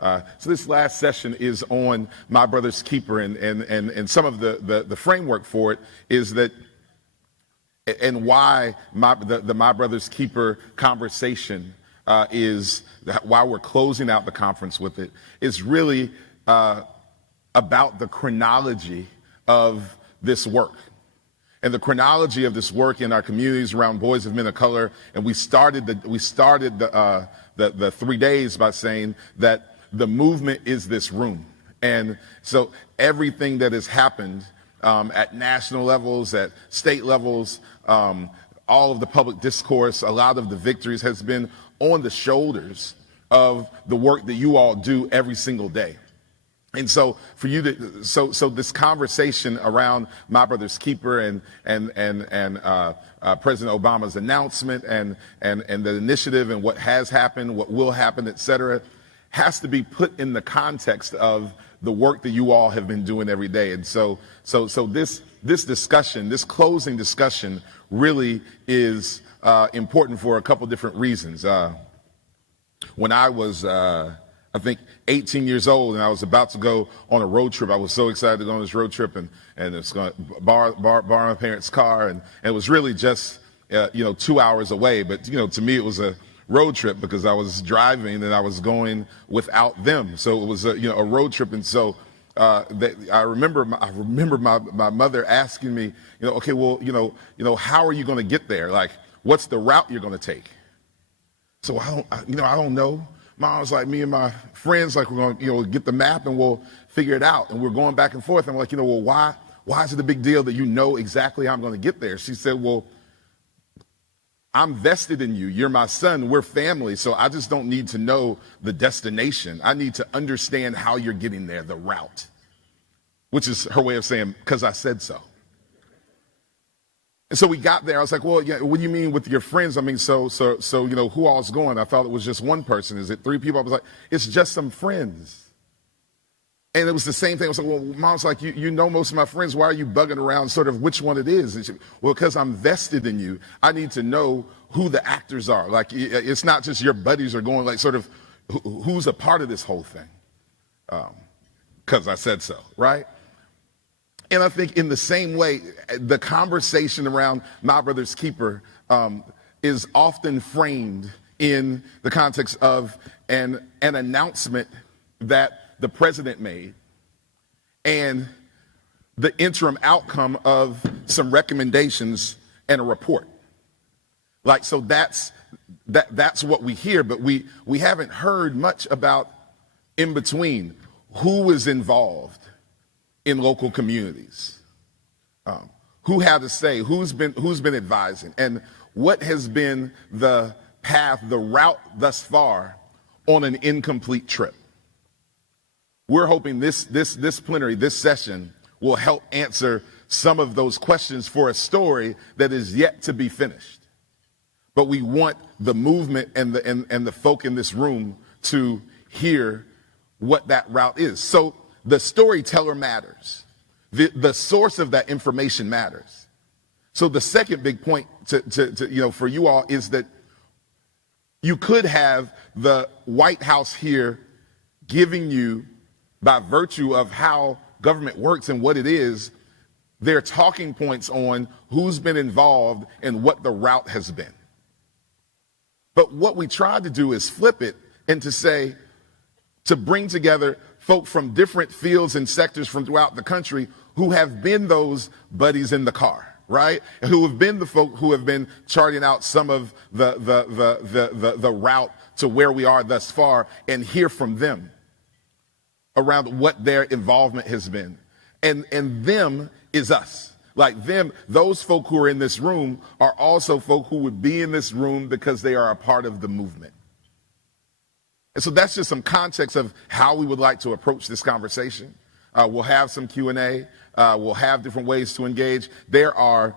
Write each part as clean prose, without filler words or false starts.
So this last session is on My Brother's Keeper, and some of the framework for it is that, and why the My Brother's Keeper conversation is, why we're closing out the conference with it, is really about the chronology of this work. And the chronology of this work in our communities around boys and men of color. And we started the 3 days by saying that the movement is this room. And so everything that has happened at national levels, at state levels, all of the public discourse, a lot of the victories has been on the shoulders of the work that you all do every single day. And so for you to, so this conversation around My Brother's Keeper and President Obama's announcement and the initiative and what has happened, what will happen, et cetera, has to be put in the context of the work that you all have been doing every day. And so this discussion, this closing discussion, really is important for a couple different reasons. When I was, I think 18 years old, and I was about to go on a road trip. I was so excited to go on this road trip, and it's going to borrow my parents' car, and it was really just 2 hours away. But to me, it was a road trip because I was driving and I was going without them. So it was a road trip, and so I remember my mother asking me, okay, well, how are you going to get there? Like, what's the route you're going to take? So I don't know. Mom was like, me and my friends, like, we're going to, get the map and we'll figure it out. And we're going back and forth. I'm like, well, why is it a big deal that you know exactly how I'm going to get there? She said, well, I'm vested in you. You're my son. We're family. So I just don't need to know the destination. I need to understand how you're getting there, the route, which is her way of saying, because I said so. And so we got there. I was like, well, yeah, what do you mean with your friends? I mean, so who all's going? I thought it was just one person. Is it 3 people? I was like, it's just some friends. And it was the same thing. I was like, well, Mom's like, you know most of my friends. Why are you bugging around sort of which one it is? And she, well, because I'm vested in you. I need to know who the actors are. Like, it's not just your buddies are going, like, sort of who's a part of this whole thing. Because I said so, right? And I think in the same way, the conversation around My Brother's Keeper is often framed in the context of an announcement that the president made and the interim outcome of some recommendations and a report. Like, so that's what we hear, but we haven't heard much about in between who is involved in local communities, who had to say, who's been advising, and what has been the path, the route thus far on an incomplete trip. We're hoping this plenary, this session, will help answer some of those questions for a story that is yet to be finished. But we want the movement and the folk in this room to hear what that route is. So the storyteller matters. The source of that information matters. So the second big point to for you all is that you could have the White House here giving you, by virtue of how government works and what it is, their talking points on who's been involved and what the route has been. But what we tried to do is flip it and to bring together folk from different fields and sectors from throughout the country who have been those buddies in the car, right? And who have been the folk who have been charting out some of the route to where we are thus far, and hear from them around what their involvement has been. And them is us. Like them, those folk who are in this room are also folk who would be in this room because they are a part of the movement. And so that's just some context of how we would like to approach this conversation. We'll have some Q&A. We'll have different ways to engage. There are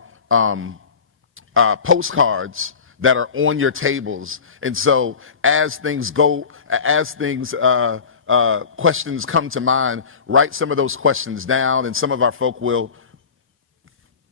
postcards that are on your tables. And so as things go, questions come to mind, write some of those questions down, and some of our folk will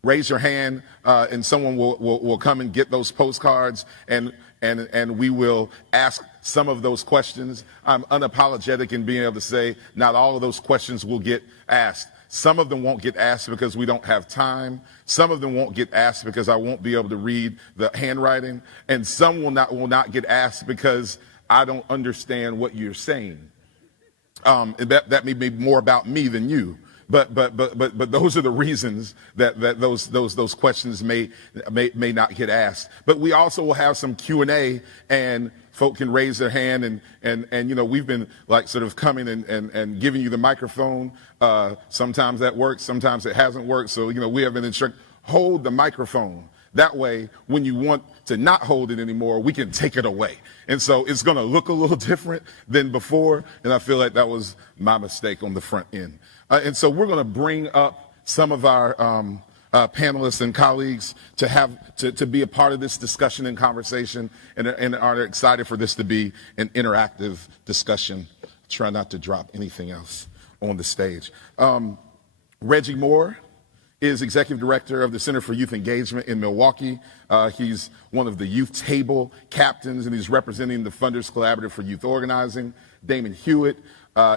raise your hand, and someone will come and get those postcards. And and we will ask some of those questions. I'm unapologetic in being able to say not all of those questions will get asked. Some of them won't get asked because we don't have time. Some of them won't get asked because I won't be able to read the handwriting. And some will not get asked because I don't understand what you're saying. That may be more about me than you. But those are the reasons that those questions may not get asked. But we also will have some Q&A, and folk can raise their hand, and you know, we've been like sort of coming and giving you the microphone. Sometimes that works, sometimes it hasn't worked. So, you know, we have been instructed, hold the microphone. That way, when you want to not hold it anymore, we can take it away. And so it's going to look a little different than before, and I feel like that was my mistake on the front end. And so we're going to bring up some of our panelists and colleagues to be a part of this discussion and conversation, and are excited for this to be an interactive discussion. Try not to drop anything else on the stage. Reggie Moore is Executive Director of the Center for Youth Engagement in Milwaukee. He's one of the Youth Table captains, and he's representing the Funders Collaborative for Youth Organizing. Damon Hewitt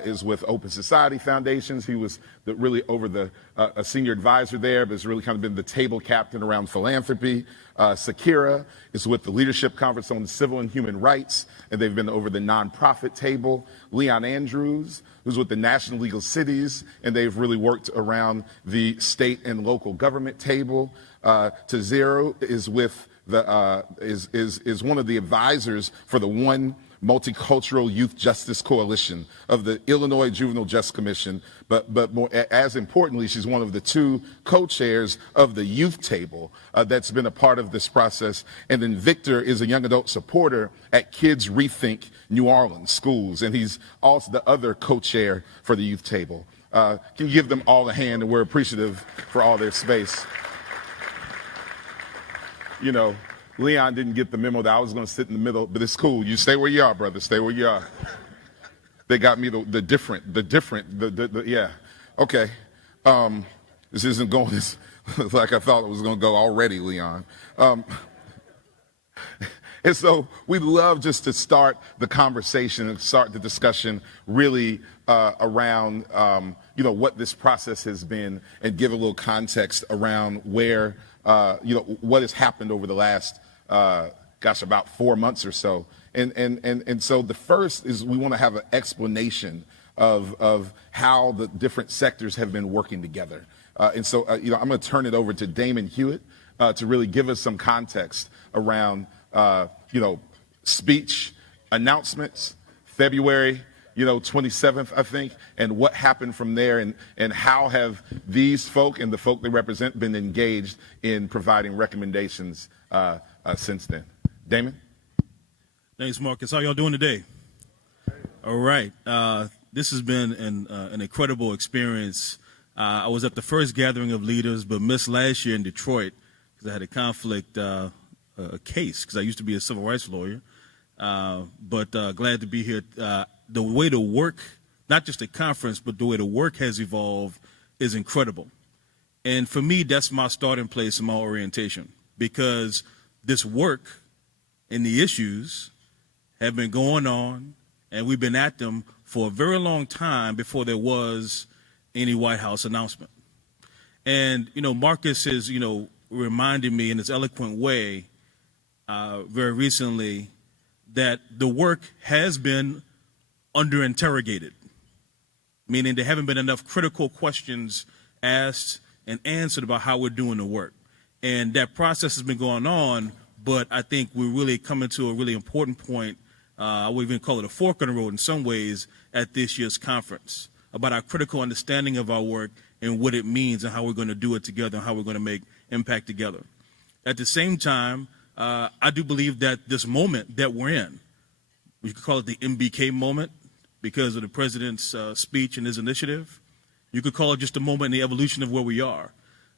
is with Open Society Foundations. He was a senior advisor there, but has really kind of been the table captain around philanthropy. Sakira is with the Leadership Conference on Civil and Human Rights, and they've been over the nonprofit table. Leon Andrews, who's with the National Legal Cities, and they've really worked around the state and local government table. Tazero is with is one of the advisors for the One Multicultural Youth Justice Coalition of the Illinois Juvenile Justice Commission, but more, as importantly, she's one of the two co-chairs of the Youth Table that's been a part of this process. And then Victor is a young adult supporter at Kids Rethink New Orleans schools, and he's also the other co-chair for the Youth Table. Can you give them all a hand, and we're appreciative for all their space. You know, Leon didn't get the memo that I was going to sit in the middle, but it's cool. You stay where you are, brother. Stay where you are. They got me the different, yeah. Okay. This isn't going as like I thought it was going to go already, Leon. And so we'd love just to start the conversation and start the discussion really around, you know, what this process has been, and give a little context around where, you know, what has happened over the last about 4 months or so. And so the first is we want to have an explanation of how the different sectors have been working together. And so, you know, I'm going to turn it over to Damon Hewitt to really give us some context around, you know, speech, announcements, February, you know, 27th, I think, and what happened from there, and how have these folk and the folk they represent been engaged in providing recommendations since then. Damon? Thanks, Marcus. How y'all doing today? All right. This has been an incredible experience. I was at the first gathering of leaders, but missed last year in Detroit because I had a conflict case, because I used to be a civil rights lawyer. But glad to be here. The way the work, not just the conference, but the way the work has evolved is incredible. And for me, that's my starting place and my orientation, because this work and the issues have been going on, and we've been at them for a very long time before there was any White House announcement. And, you know, Marcus is, you know, reminded me in his eloquent way very recently that the work has been under-interrogated, meaning there haven't been enough critical questions asked and answered about how we're doing the work. And that process has been going on, but I think we're really coming to a really important point. I would even call it a fork in the road in some ways at this year's conference, about our critical understanding of our work and what it means and how we're going to do it together and how we're going to make impact together. At the same time, I do believe that this moment that we're in, we could call it the MBK moment because of the president's speech and his initiative. You could call it just a moment in the evolution of where we are,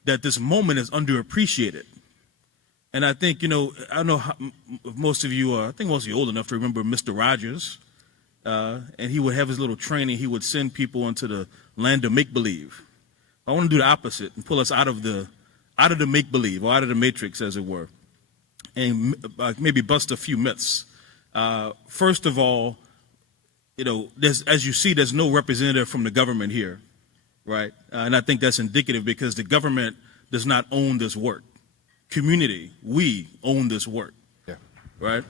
that this moment is underappreciated. And I think, you know, I don't know how, most of you are, I think most of you are old enough to remember Mr. Rogers, and he would have his little training. He would send people into the land of make-believe. I want to do the opposite and pull us out of the make-believe, or out of the matrix, as it were. and maybe bust a few myths. First of all, as you see, there's no representative from the government here, right? And I think that's indicative because the government does not own this work. Community, we own this work, right?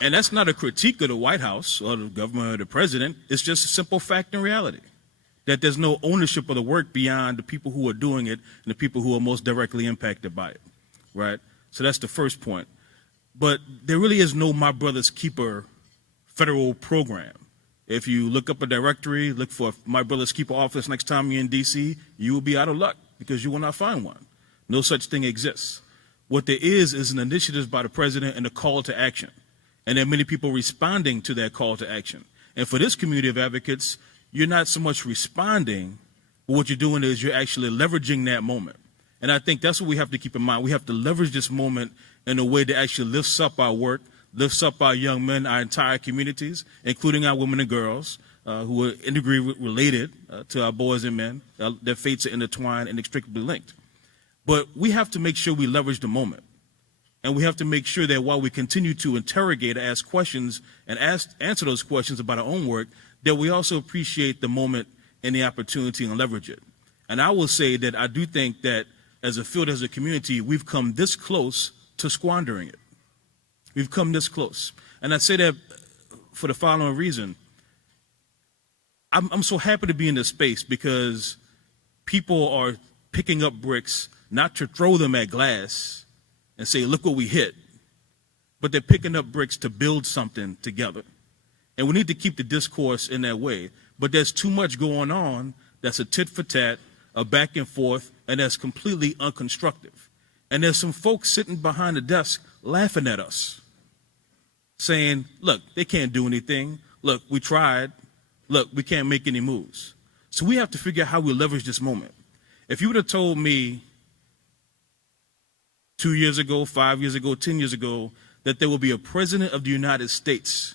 And that's not a critique of the White House or the government or the president. It's just a simple fact and reality that there's no ownership of the work beyond the people who are doing it and the people who are most directly impacted by it, right? So that's the first point. But there really is no My Brother's Keeper federal program. If you look up a directory, look for My Brother's Keeper office next time you're in D.C., you will be out of luck because you will not find one. No such thing exists. What there is an initiative by the president and a call to action. And there are many people responding to that call to action. And for this community of advocates, you're not so much responding, but what you're doing is you're actually leveraging that moment. And I think that's what we have to keep in mind. We have to leverage this moment in a way that actually lifts up our work, lifts up our young men, our entire communities, including our women and girls who are integrally related to our boys and men. Their fates are intertwined and inextricably linked. But we have to make sure we leverage the moment. And we have to make sure that while we continue to interrogate, ask questions, and answer those questions about our own work, that we also appreciate the moment and the opportunity and leverage it. And I will say that I do think that as a field, as a community, we've come this close to squandering it. We've come this close. And I say that for the following reason. I'm so happy to be in this space because people are picking up bricks, not to throw them at glass and say, look what we hit, but they're picking up bricks to build something together. And we need to keep the discourse in that way. But there's too much going on that's a tit for tat, a back and forth, and that's completely unconstructive. And there's some folks sitting behind the desk laughing at us, saying, look, they can't do anything. Look, we tried. Look, we can't make any moves. So we have to figure out how we leverage this moment. If you would have told me 2 years ago, 5 years ago, 10 years ago, that there would be a president of the United States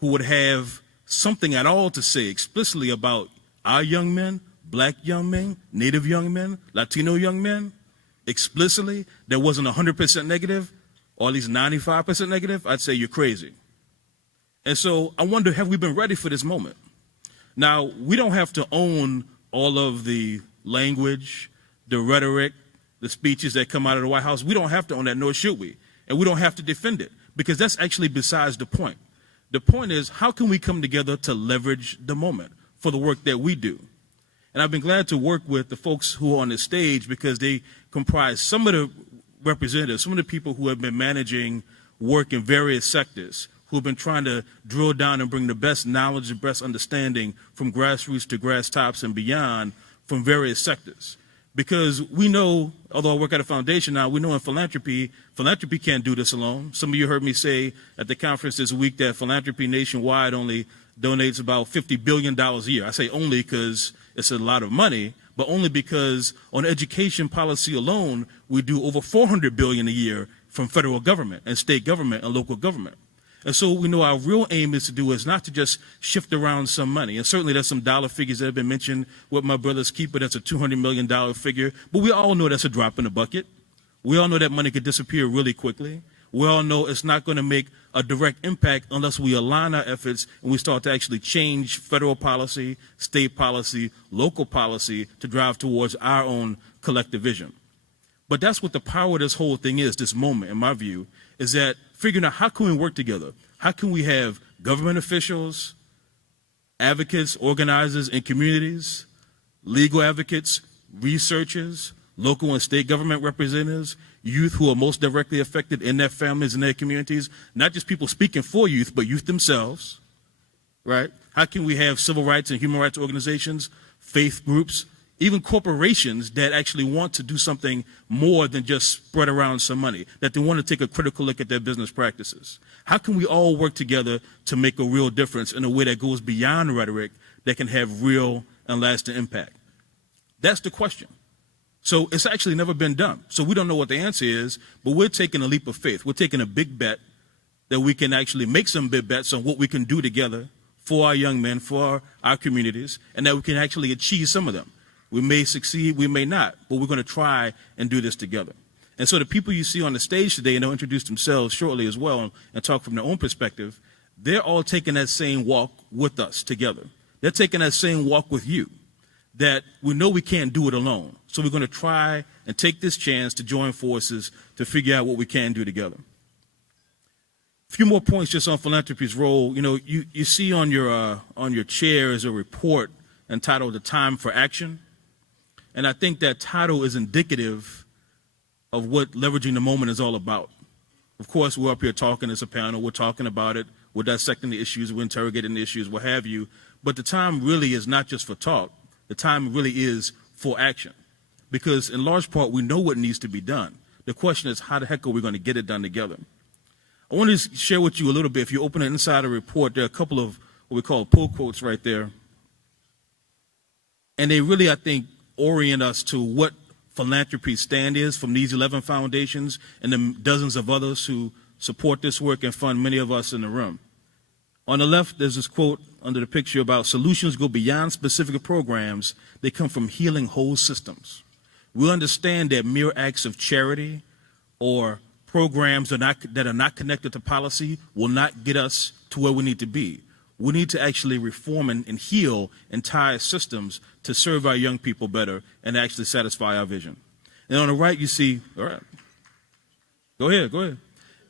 who would have something at all to say explicitly about our young men, black young men, Native young men, Latino young men, explicitly, that wasn't 100% negative, or at least 95% negative, I'd say you're crazy. And so I wonder, have we been ready for this moment? Now, we don't have to own all of the language, the rhetoric, the speeches that come out of the White House. We don't have to own that, nor should we. And we don't have to defend it, because that's actually besides the point. The point is, how can we come together to leverage the moment for the work that we do? And I've been glad to work with the folks who are on the stage because they comprise some of the representatives, some of the people who have been managing work in various sectors, who have been trying to drill down and bring the best knowledge and best understanding from grassroots to grass tops and beyond from various sectors. Because we know, although I work at a foundation now, we know in philanthropy can't do this alone. Some of you heard me say at the conference this week that philanthropy nationwide only donates about $50 billion a year. I say only because it's a lot of money, but only because on education policy alone, we do over $400 billion a year from federal government and state government and local government. And so we know our real aim is not to just shift around some money. And certainly there's some dollar figures that have been mentioned with My Brother's Keeper. That's a $200 million figure. But we all know that's a drop in the bucket. We all know that money could disappear really quickly. We all know it's not going to make a direct impact unless we align our efforts and we start to actually change federal policy, state policy, local policy to drive towards our own collective vision. But that's what the power of this whole thing is, this moment, in my view, is that figuring out how can we work together? How can we have government officials, advocates, organizers in communities, legal advocates, researchers, local and state government representatives, youth who are most directly affected in their families and their communities, not just people speaking for youth, but youth themselves, right? How can we have civil rights and human rights organizations, faith groups, even corporations that actually want to do something more than just spread around some money, that they want to take a critical look at their business practices? How can we all work together to make a real difference in a way that goes beyond rhetoric, that can have real and lasting impact? That's the question. So it's actually never been done. So we don't know what the answer is, but we're taking a leap of faith. We're taking a big bet that we can actually make some big bets on what we can do together for our young men, for our communities, and that we can actually achieve some of them. We may succeed, we may not, but we're going to try and do this together. And so the people you see on the stage today, and they'll introduce themselves shortly as well and talk from their own perspective, they're all taking that same walk with us together. They're taking that same walk with you, that we know we can't do it alone. So we're going to try and take this chance to join forces to figure out what we can do together. A few more points just on philanthropy's role. You know, you see on your chair is a report entitled "The Time for Action," and I think that title is indicative of what leveraging the moment is all about. Of course, we're up here talking as a panel. We're talking about it. We're dissecting the issues. We're interrogating the issues, what have you. But the time really is not just for talk. The time really is for action, because in large part we know what needs to be done. The question is, how the heck are we going to get it done together? I want to share with you a little bit. If you open it inside a report, there are a couple of what we call pull quotes right there. And they really, I think, orient us to what philanthropy's stand is from these 11 foundations and the dozens of others who support this work and fund many of us in the room. On the left, there's this quote under the picture about solutions go beyond specific programs. They come from healing whole systems. We understand that mere acts of charity or programs that are not connected to policy will not get us to where we need to be. We need to actually reform and heal entire systems to serve our young people better and actually satisfy our vision. And on the right, you see, all right, go ahead.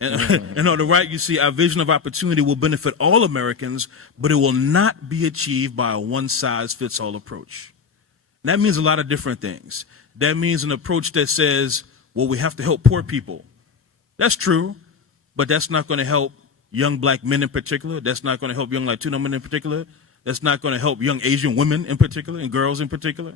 And on the right, you see our vision of opportunity will benefit all Americans, but it will not be achieved by a one-size-fits-all approach. And that means a lot of different things. That means an approach that says, well, we have to help poor people. That's true, but that's not going to help young black men in particular. That's not going to help young Latino men in particular. That's not going to help young Asian women in particular and girls in particular.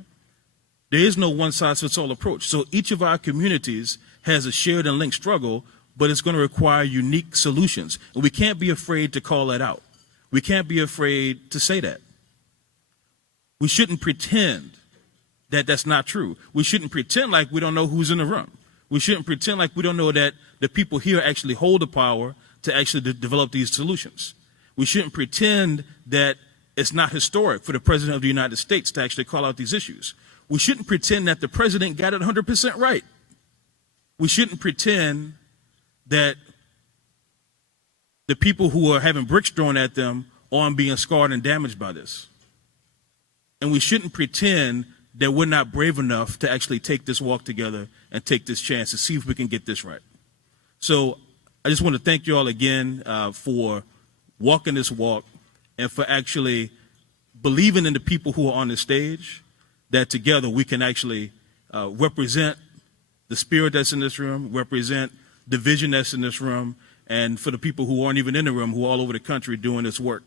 There is no one-size-fits-all approach. So each of our communities has a shared and linked struggle, but it's going to require unique solutions. And we can't be afraid to call that out. We can't be afraid to say that. We shouldn't pretend that that's not true. We shouldn't pretend like we don't know who's in the room. We shouldn't pretend like we don't know that the people here actually hold the power to actually develop these solutions. We shouldn't pretend that it's not historic for the President of the United States to actually call out these issues. We shouldn't pretend that the President got it 100% right. We shouldn't pretend that the people who are having bricks thrown at them aren't being scarred and damaged by this. And we shouldn't pretend that we're not brave enough to actually take this walk together and take this chance to see if we can get this right. So I just want to thank you all again for walking this walk and for actually believing in the people who are on the stage, that together we can actually represent the spirit that's in this room, represent the vision that's in this room, and for the people who aren't even in the room, who are all over the country doing this work.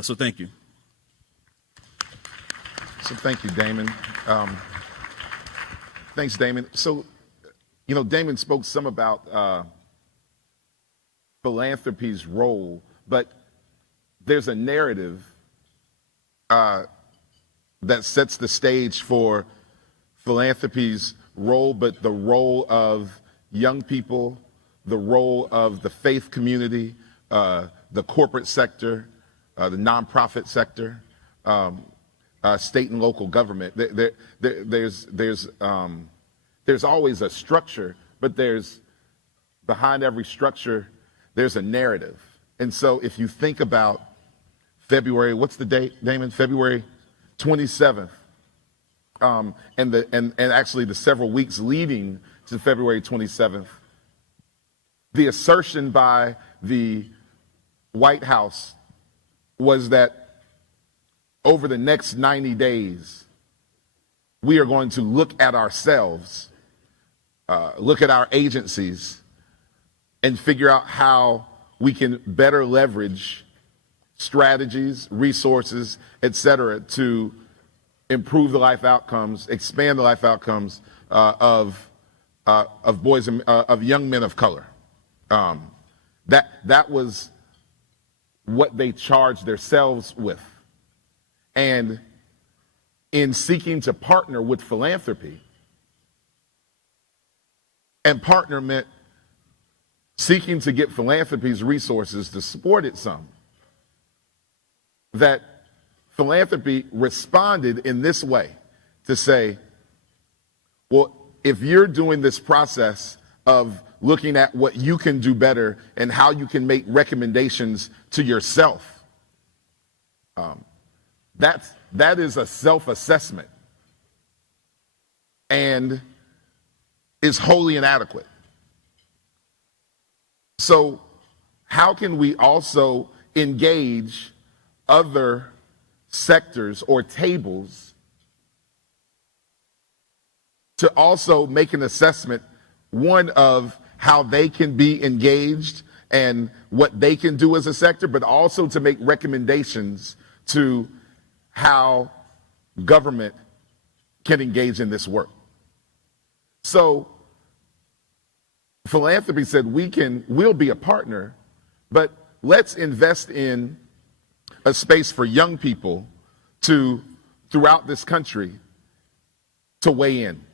So thank you. So thank you, Damon. Thanks, Damon. So, you know, Damon spoke some about philanthropy's role, but there's a narrative that sets the stage for philanthropy's role, but the role of young people, the role of the faith community, the corporate sector, the nonprofit sector, state and local government. There's always a structure, but there's behind every structure, there's a narrative. And so if you think about February, what's the date, Damon? February 27th, and actually the several weeks leading to February 27th, the assertion by the White House was that over the next 90 days, we are going to look at ourselves, look at our agencies, and figure out how we can better leverage strategies, resources, et cetera, to improve the life outcomes, expand the life outcomes of boys and of young men of color. That was what they charged themselves with. And in seeking to partner with philanthropy, and partner meant seeking to get philanthropy's resources to support it some, that philanthropy responded in this way. to say, well, if you're doing this process of looking at what you can do better and how you can make recommendations to yourself, that is a self-assessment and is wholly inadequate. So how can we also engage other sectors or tables to also make an assessment, one, of how they can be engaged and what they can do as a sector, but also to make recommendations to how government can engage in this work. So philanthropy said we'll be a partner, but let's invest in a space for young people throughout this country to weigh in.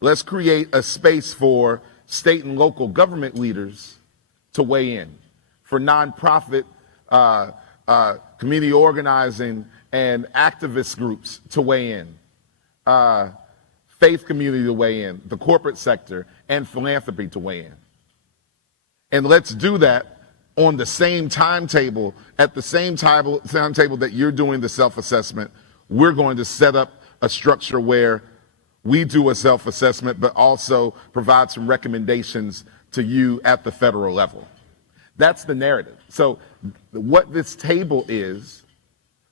Let's create a space for state and local government leaders to weigh in, for nonprofit, community organizing and activist groups to weigh in, faith community to weigh in, the corporate sector, and philanthropy to weigh in. And let's do that on the same timetable, at the same timetable that you're doing the self-assessment. We're going to set up a structure where we do a self-assessment, but also provide some recommendations to you at the federal level. That's the narrative. So what this table is,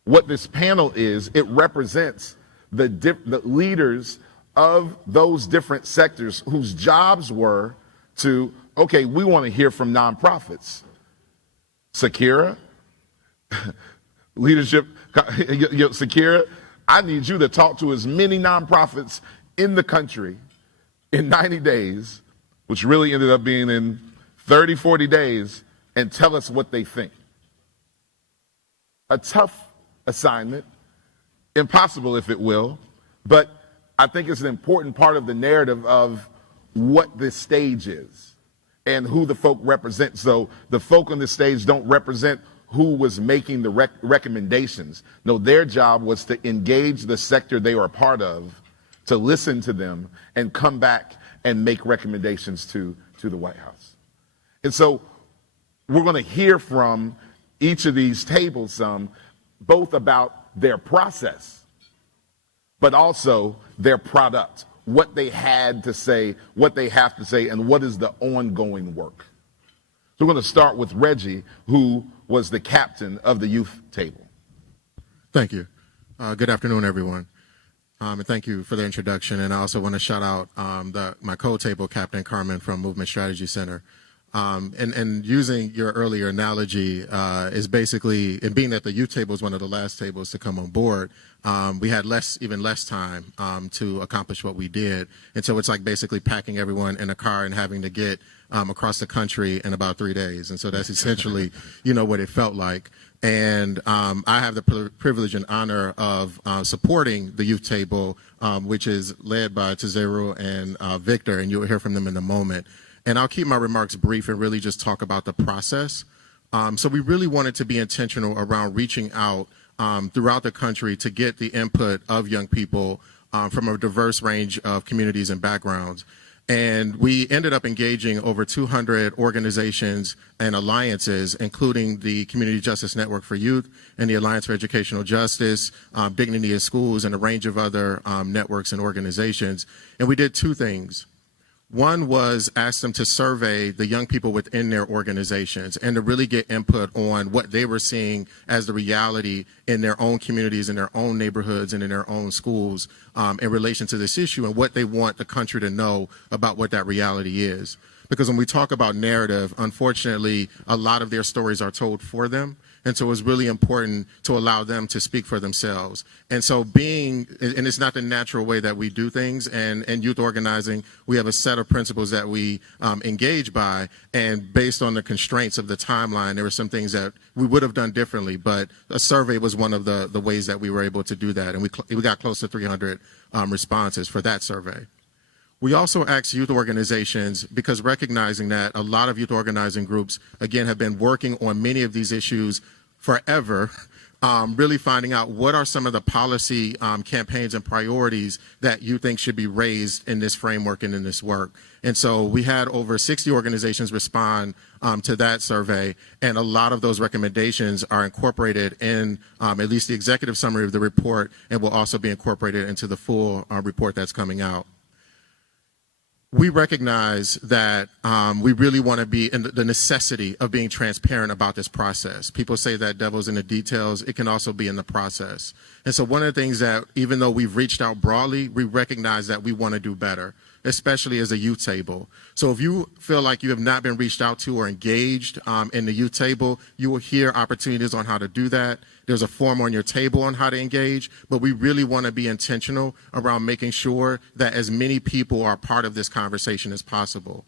what this panel is, it represents the leaders of those different sectors whose jobs were to, okay, we want to hear from nonprofits. Sakira, leadership, Sakira, I need you to talk to as many nonprofits in the country in 90 days, which really ended up being in 30, 40 days, and tell us what they think. A tough assignment, impossible if it will, but I think it's an important part of the narrative of what this stage is and who the folk represent. So the folk on the stage don't represent who was making the recommendations. No, their job was to engage the sector they were a part of, to listen to them, and come back and make recommendations to the White House. And so we're going to hear from each of these tables both about their process, but also their product, what they had to say, what they have to say, and what is the ongoing work. So we're going to start with Reggie, who was the captain of the youth table. Thank you. Good afternoon, everyone. And thank you for the introduction. And I also want to shout out my co-table captain, Carmen, from Movement Strategy Center. And using your earlier analogy is basically, and being that the youth table is one of the last tables to come on board, we had even less time to accomplish what we did. And so it's like basically packing everyone in a car and having to get across the country in about 3 days. And so that's essentially, what it felt like. And I have the privilege and honor of supporting the youth table, which is led by Tezeru and Victor, and you'll hear from them in a moment. And I'll keep my remarks brief and really just talk about the process. So we really wanted to be intentional around reaching out throughout the country to get the input of young people from a diverse range of communities and backgrounds. And we ended up engaging over 200 organizations and alliances, including the Community Justice Network for Youth and the Alliance for Educational Justice, Dignity in Schools, and a range of other networks and organizations. And we did two things. One was ask them to survey the young people within their organizations and to really get input on what they were seeing as the reality in their own communities, in their own neighborhoods, and in their own schools in relation to this issue, and what they want the country to know about what that reality is. Because when we talk about narrative, unfortunately, a lot of their stories are told for them. And so it's really important to allow them to speak for themselves. And so and it's not the natural way that we do things. And in youth organizing, we have a set of principles that we engage by. And based on the constraints of the timeline, there were some things that we would have done differently. But a survey was one of the ways that we were able to do that. And we got close to 300 responses for that survey. We also asked youth organizations, because recognizing that a lot of youth organizing groups, again, have been working on many of these issues forever, really finding out what are some of the policy campaigns and priorities that you think should be raised in this framework and in this work. And so we had over 60 organizations respond to that survey, and a lot of those recommendations are incorporated in at least the executive summary of the report, and will also be incorporated into the full report that's coming out. We recognize that we really want to be in the necessity of being transparent about this process. People say that devil's in the details. It can also be in the process. And so one of the things that, even though we've reached out broadly, we recognize that we want to do better, especially as a youth table. So if you feel like you have not been reached out to or engaged in the youth table, you will hear opportunities on how to do that. There's a form on your table on how to engage, but we really want to be intentional around making sure that as many people are part of this conversation as possible.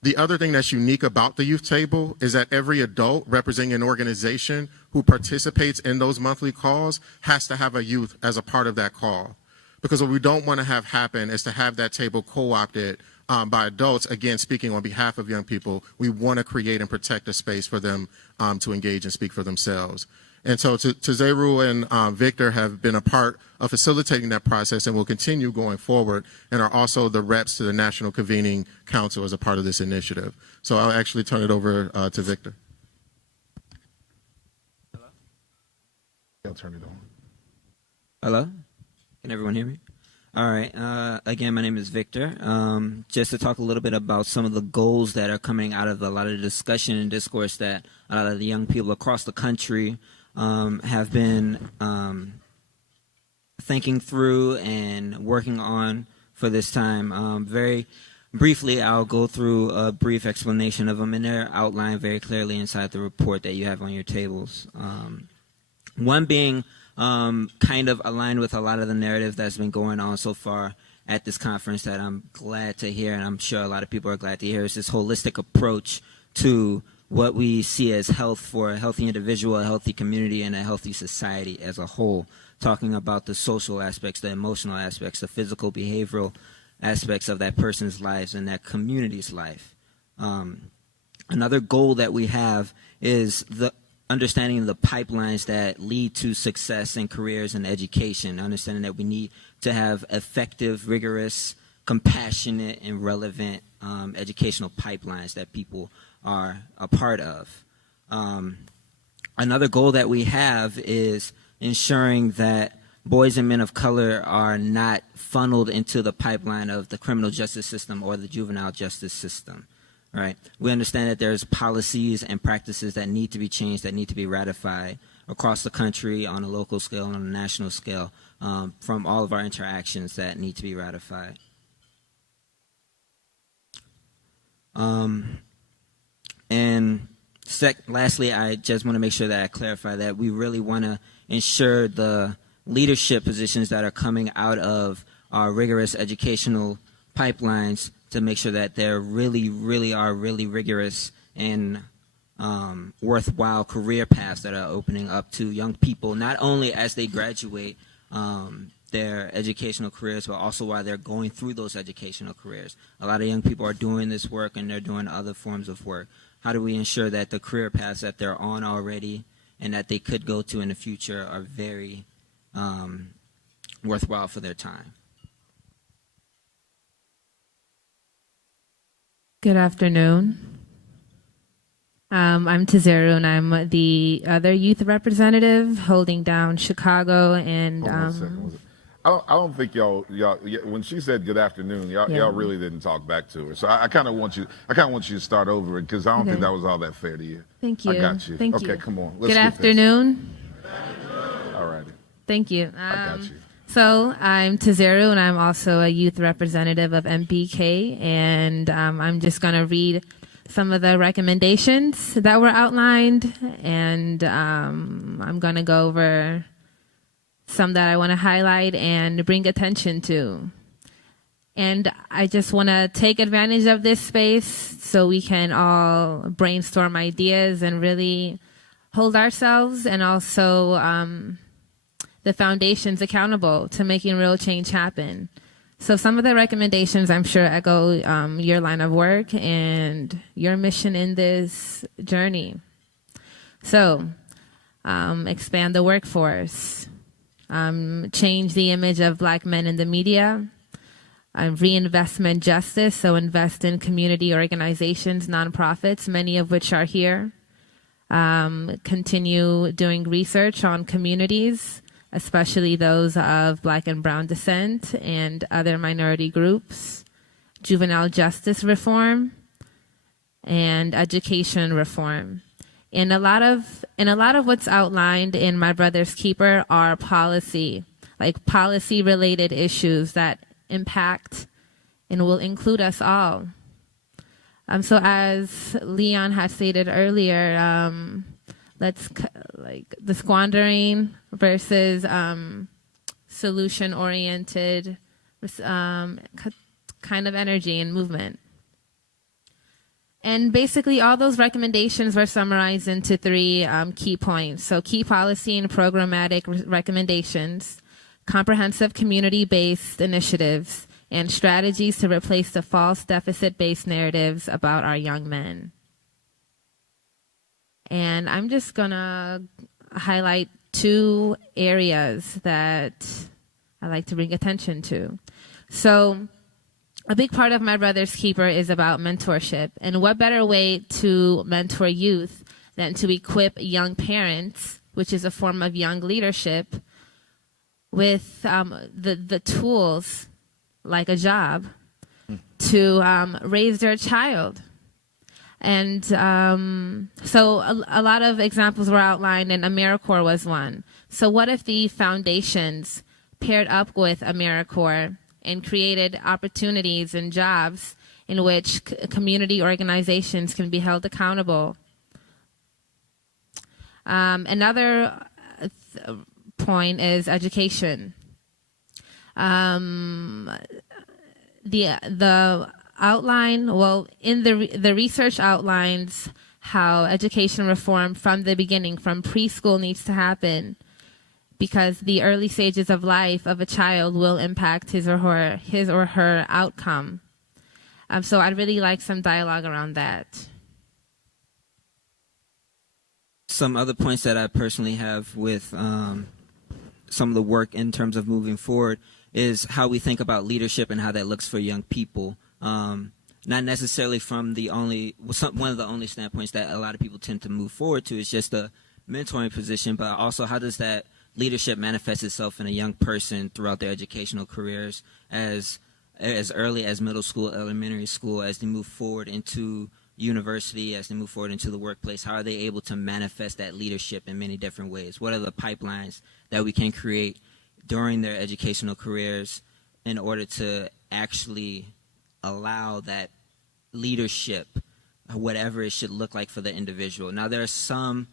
The other thing that's unique about the youth table is that every adult representing an organization who participates in those monthly calls has to have a youth as a part of that call. Because what we don't want to have happen is to have that table co-opted by adults, again, speaking on behalf of young people. We want to create and protect a space for them to engage and speak for themselves. And so Zeru and Victor have been a part of facilitating that process and will continue going forward, and are also the reps to the National Convening Council as a part of this initiative. So I'll actually turn it over to Victor. Hello? I'll turn it on. Hello? Can everyone hear me? All right. Again, my name is Victor. Just to talk a little bit about some of the goals that are coming out of a lot of the discussion and discourse that a lot of the young people across the country have been thinking through and working on for this time. Very briefly, I'll go through a brief explanation of them, and they're outlined very clearly inside the report that you have on your tables. One being kind of aligned with a lot of the narrative that's been going on so far at this conference that I'm glad to hear, and I'm sure a lot of people are glad to hear, is this holistic approach to what we see as health for a healthy individual, a healthy community, and a healthy society as a whole, talking about the social aspects, the emotional aspects, the physical, behavioral aspects of that person's lives and that community's life. Another goal that we have is the understanding the pipelines that lead to success in careers and education, understanding that we need to have effective, rigorous, compassionate, and relevant educational pipelines that people are a part of. Another goal that we have is ensuring that boys and men of color are not funneled into the pipeline of the criminal justice system or the juvenile justice system. Right. We understand that there's policies and practices that need to be changed, that need to be ratified across the country on a local scale and on a national scale from all of our interactions that need to be ratified. Lastly, I just want to make sure that I clarify that we really want to ensure the leadership positions that are coming out of our rigorous educational pipelines to make sure that they're really rigorous and worthwhile career paths that are opening up to young people, not only as they graduate their educational careers, but also while they're going through those educational careers. A lot of young people are doing this work and they're doing other forms of work. How do we ensure that the career paths that they're on already and that they could go to in the future are very worthwhile for their time? Good afternoon. I'm Tazeru, and I'm the other youth representative holding down Chicago. And Hold on a second. I don't think y'all. When she said good afternoon, y'all really didn't talk back to her. So I kind of want you to start over because I don't think that was all that fair to you. Thank you. I got you. Thank okay, you. Come on. Good afternoon. All righty. Thank you. I got you. So I'm Tazeru, and I'm also a youth representative of MBK, and I'm just going to read some of the recommendations that were outlined, and I'm going to go over some that I want to highlight and bring attention to. And I just want to take advantage of this space so we can all brainstorm ideas and really hold ourselves and also the foundations accountable to making real change happen. So some of the recommendations, I'm sure, echo your line of work and your mission in this journey. So expand the workforce, change the image of Black men in the media, reinvestment justice, so invest in community organizations, nonprofits, many of which are here. Continue doing research on communities, especially those of Black and Brown descent and other minority groups, juvenile justice reform, and education reform. And a lot of what's outlined in My Brother's Keeper are policy-related issues that impact and will include us all. So as Leon had stated earlier, the squandering versus solution-oriented kind of energy and movement. And basically all those recommendations were summarized into 3 key points. So key policy and programmatic recommendations, comprehensive community-based initiatives, and strategies to replace the false deficit-based narratives about our young men. And I'm just gonna highlight 2 areas that I like to bring attention to. So a big part of My Brother's Keeper is about mentorship. And what better way to mentor youth than to equip young parents, which is a form of young leadership, with the tools like a job to raise their child. And so a lot of examples were outlined, and AmeriCorps was one. So what if the foundations paired up with AmeriCorps and created opportunities and jobs in which community organizations can be held accountable? Another point is education. The outline, in the research outlines how education reform from the beginning, from preschool, needs to happen, because the early stages of life of a child will impact his or her outcome. So I'd really like some dialogue around that. Some other points that I personally have with some of the work in terms of moving forward is how we think about leadership and how that looks for young people. Not necessarily from one of the only standpoints that a lot of people tend to move forward to is just the mentoring position, but also how does that leadership manifests itself in a young person throughout their educational careers as early as middle school, elementary school, as they move forward into university, as they move forward into the workplace. How are they able to manifest that leadership in many different ways? What are the pipelines that we can create during their educational careers in order to actually allow that leadership, whatever it should look like for the individual? Now, there are a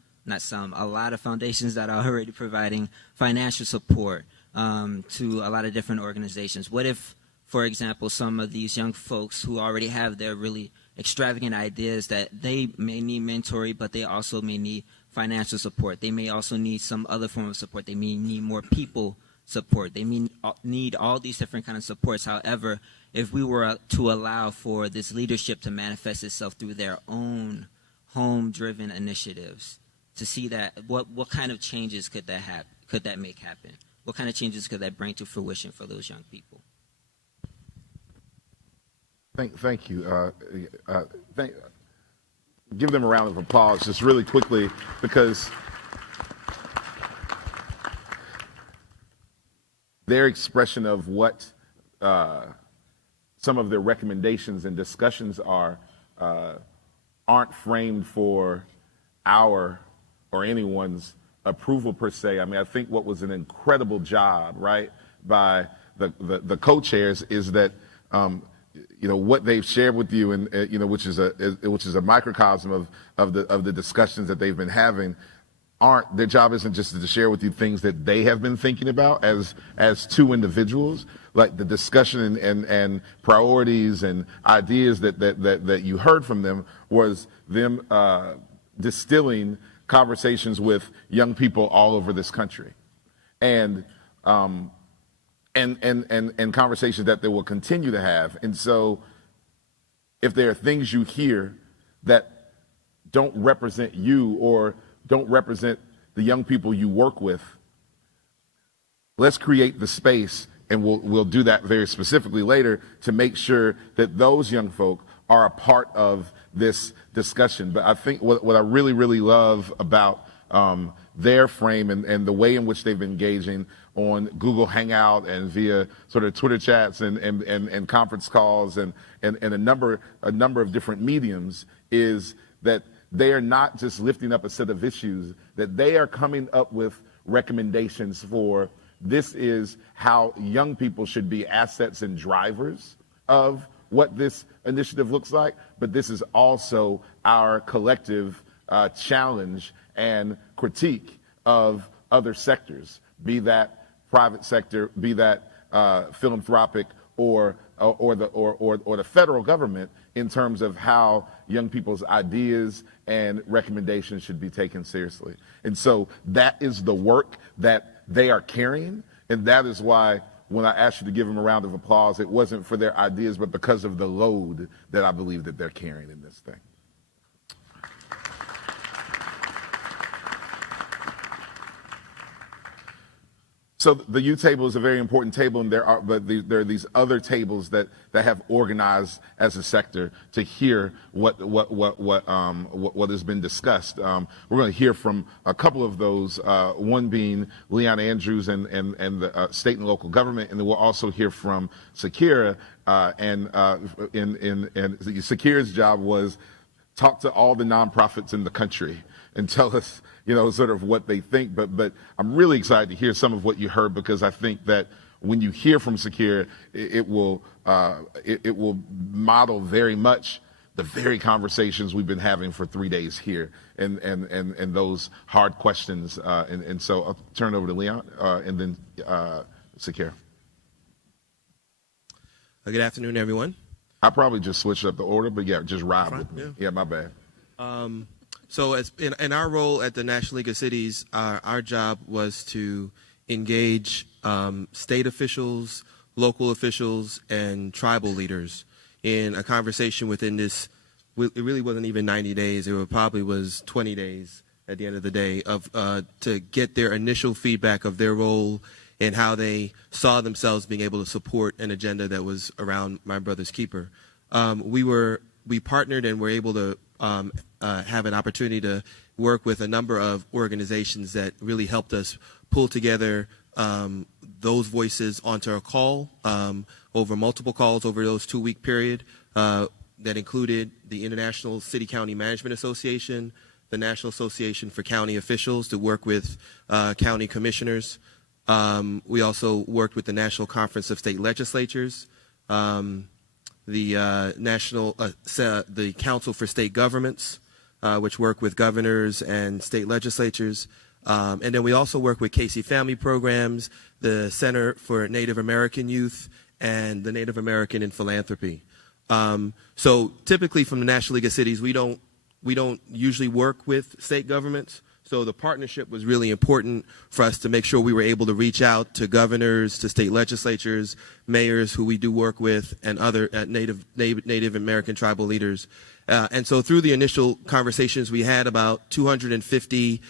lot of foundations that are already providing financial support to a lot of different organizations. What if, for example, some of these young folks who already have their really extravagant ideas, that they may need mentoring, but they also may need financial support. They may also need some other form of support. They may need more people support. They may need all these different kind of supports. However, if we were to allow for this leadership to manifest itself through their own home-driven initiatives, to see that what kind of changes could that make happen? What kind of changes could that bring to fruition for those young people? Thank you. Give them a round of applause just really quickly, because their expression of what some of their recommendations and discussions aren't framed for our or anyone's approval per se. I mean, I think what was an incredible job, right, by the co-chairs is that what they've shared with you, and which is a microcosm of the discussions that they've been having. Their job isn't just to share with you things that they have been thinking about as 2 individuals. Like the discussion and priorities and ideas that you heard from them was them distilling conversations with young people all over this country, and conversations that they will continue to have. And so if there are things you hear that don't represent you or don't represent the young people you work with, let's create the space, and we'll do that very specifically later, to make sure that those young folk are a part of this discussion. But I think what I really, really love about their frame and the way in which they've been engaging on Google Hangout and via sort of Twitter chats and conference calls and a number of different mediums is that they are not just lifting up a set of issues, that they are coming up with recommendations for this is how young people should be assets and drivers of what this initiative looks like, but this is also our collective challenge and critique of other sectors, be that private sector, be that philanthropic or the federal government, in terms of how young people's ideas and recommendations should be taken seriously. And so that is the work that they are carrying, and that is why when I asked you to give them a round of applause, it wasn't for their ideas, but because of the load that I believe that they're carrying in this thing. So the U table is a very important table, and there are these other tables that have organized as a sector to hear what has been discussed. We're going to hear from a couple of those. One being Leon Andrews and the state and local government, and then we'll also hear from Sakira. And Sakira's job was talk to all the nonprofits in the country and tell us, sort of what they think. But I'm really excited to hear some of what you heard, because I think that when you hear from Sakira, it will model very much the very conversations we've been having for 3 days here, and those hard questions. And so I'll turn it over to Leon and then Sakira. Good afternoon, everyone. I probably just switched up the order, but yeah, just ride with me. Yeah, my bad. So as in our role at the National League of Cities, our job was to engage state officials, local officials, and tribal leaders in a conversation within this. It really wasn't even 90 days. It probably was 20 days at the end of the day to get their initial feedback of their role and how they saw themselves being able to support an agenda that was around My Brother's Keeper. We partnered and were able to have an opportunity to work with a number of organizations that really helped us pull together those voices onto a call over multiple calls over those 2-week period that included the International City County Management Association, the National Association for County Officials to work with county commissioners. We also worked with the National Conference of State Legislatures, the Council for State Governments, which work with governors and state legislatures. And then we also work with Casey Family Programs, the Center for Native American Youth, and the Native American in Philanthropy. So typically from the National League of Cities, we don't usually work with state governments. So the partnership was really important for us to make sure we were able to reach out to governors, to state legislatures, mayors who we do work with, and other Native American tribal leaders. And so through the initial conversations, we had about 250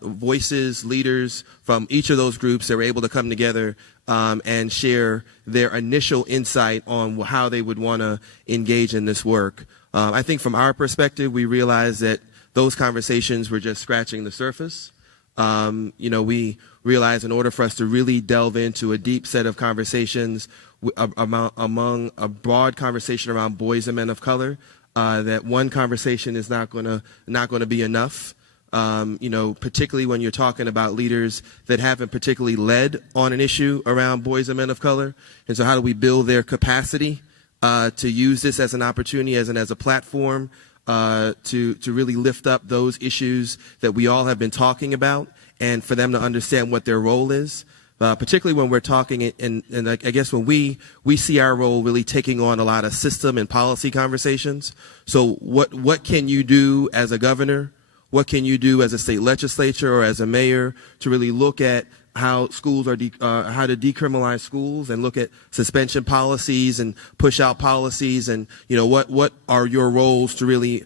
voices, leaders from each of those groups that were able to come together and share their initial insight on how they would want to engage in this work. I think from our perspective, we realized that those conversations were just scratching the surface. We realized in order for us to really delve into a deep set of conversations among a broad conversation around boys and men of color, that one conversation is not going to be enough. Particularly when you're talking about leaders that haven't particularly led on an issue around boys and men of color. And so how do we build their capacity to use this as an opportunity, as a platform, to really lift up those issues that we all have been talking about, and for them to understand what their role is, particularly when we're talking, and I guess when we see our role really taking on a lot of system and policy conversations. So what can you do as a governor? What can you do as a state legislature or as a mayor to really look at how schools are, how to decriminalize schools and look at suspension policies and push out policies, and what are your roles to really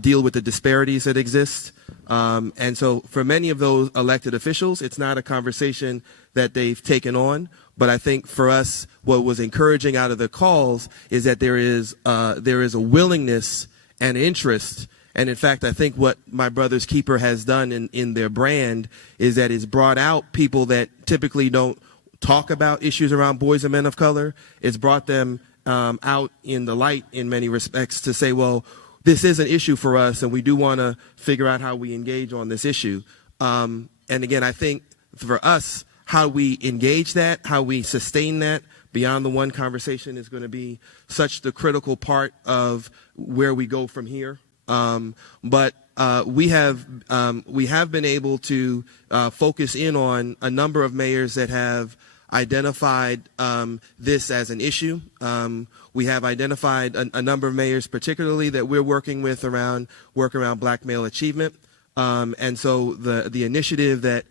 deal with the disparities that exist? And so for many of those elected officials, it's not a conversation that they've taken on. But I think for us, what was encouraging out of the calls is that there is a willingness and interest. And in fact, I think what My Brother's Keeper has done in their brand is that it's brought out people that typically don't talk about issues around boys and men of color. It's brought them out in the light in many respects to say, well, this is an issue for us, and we do want to figure out how we engage on this issue. And again, I think for us, how we engage that, how we sustain that beyond the one conversation is going to be such the critical part of where we go from here. But we have been able to focus in on a number of mayors that have identified this as an issue. We have identified a number of mayors, particularly that we're working with around Black male achievement. And so the initiative that,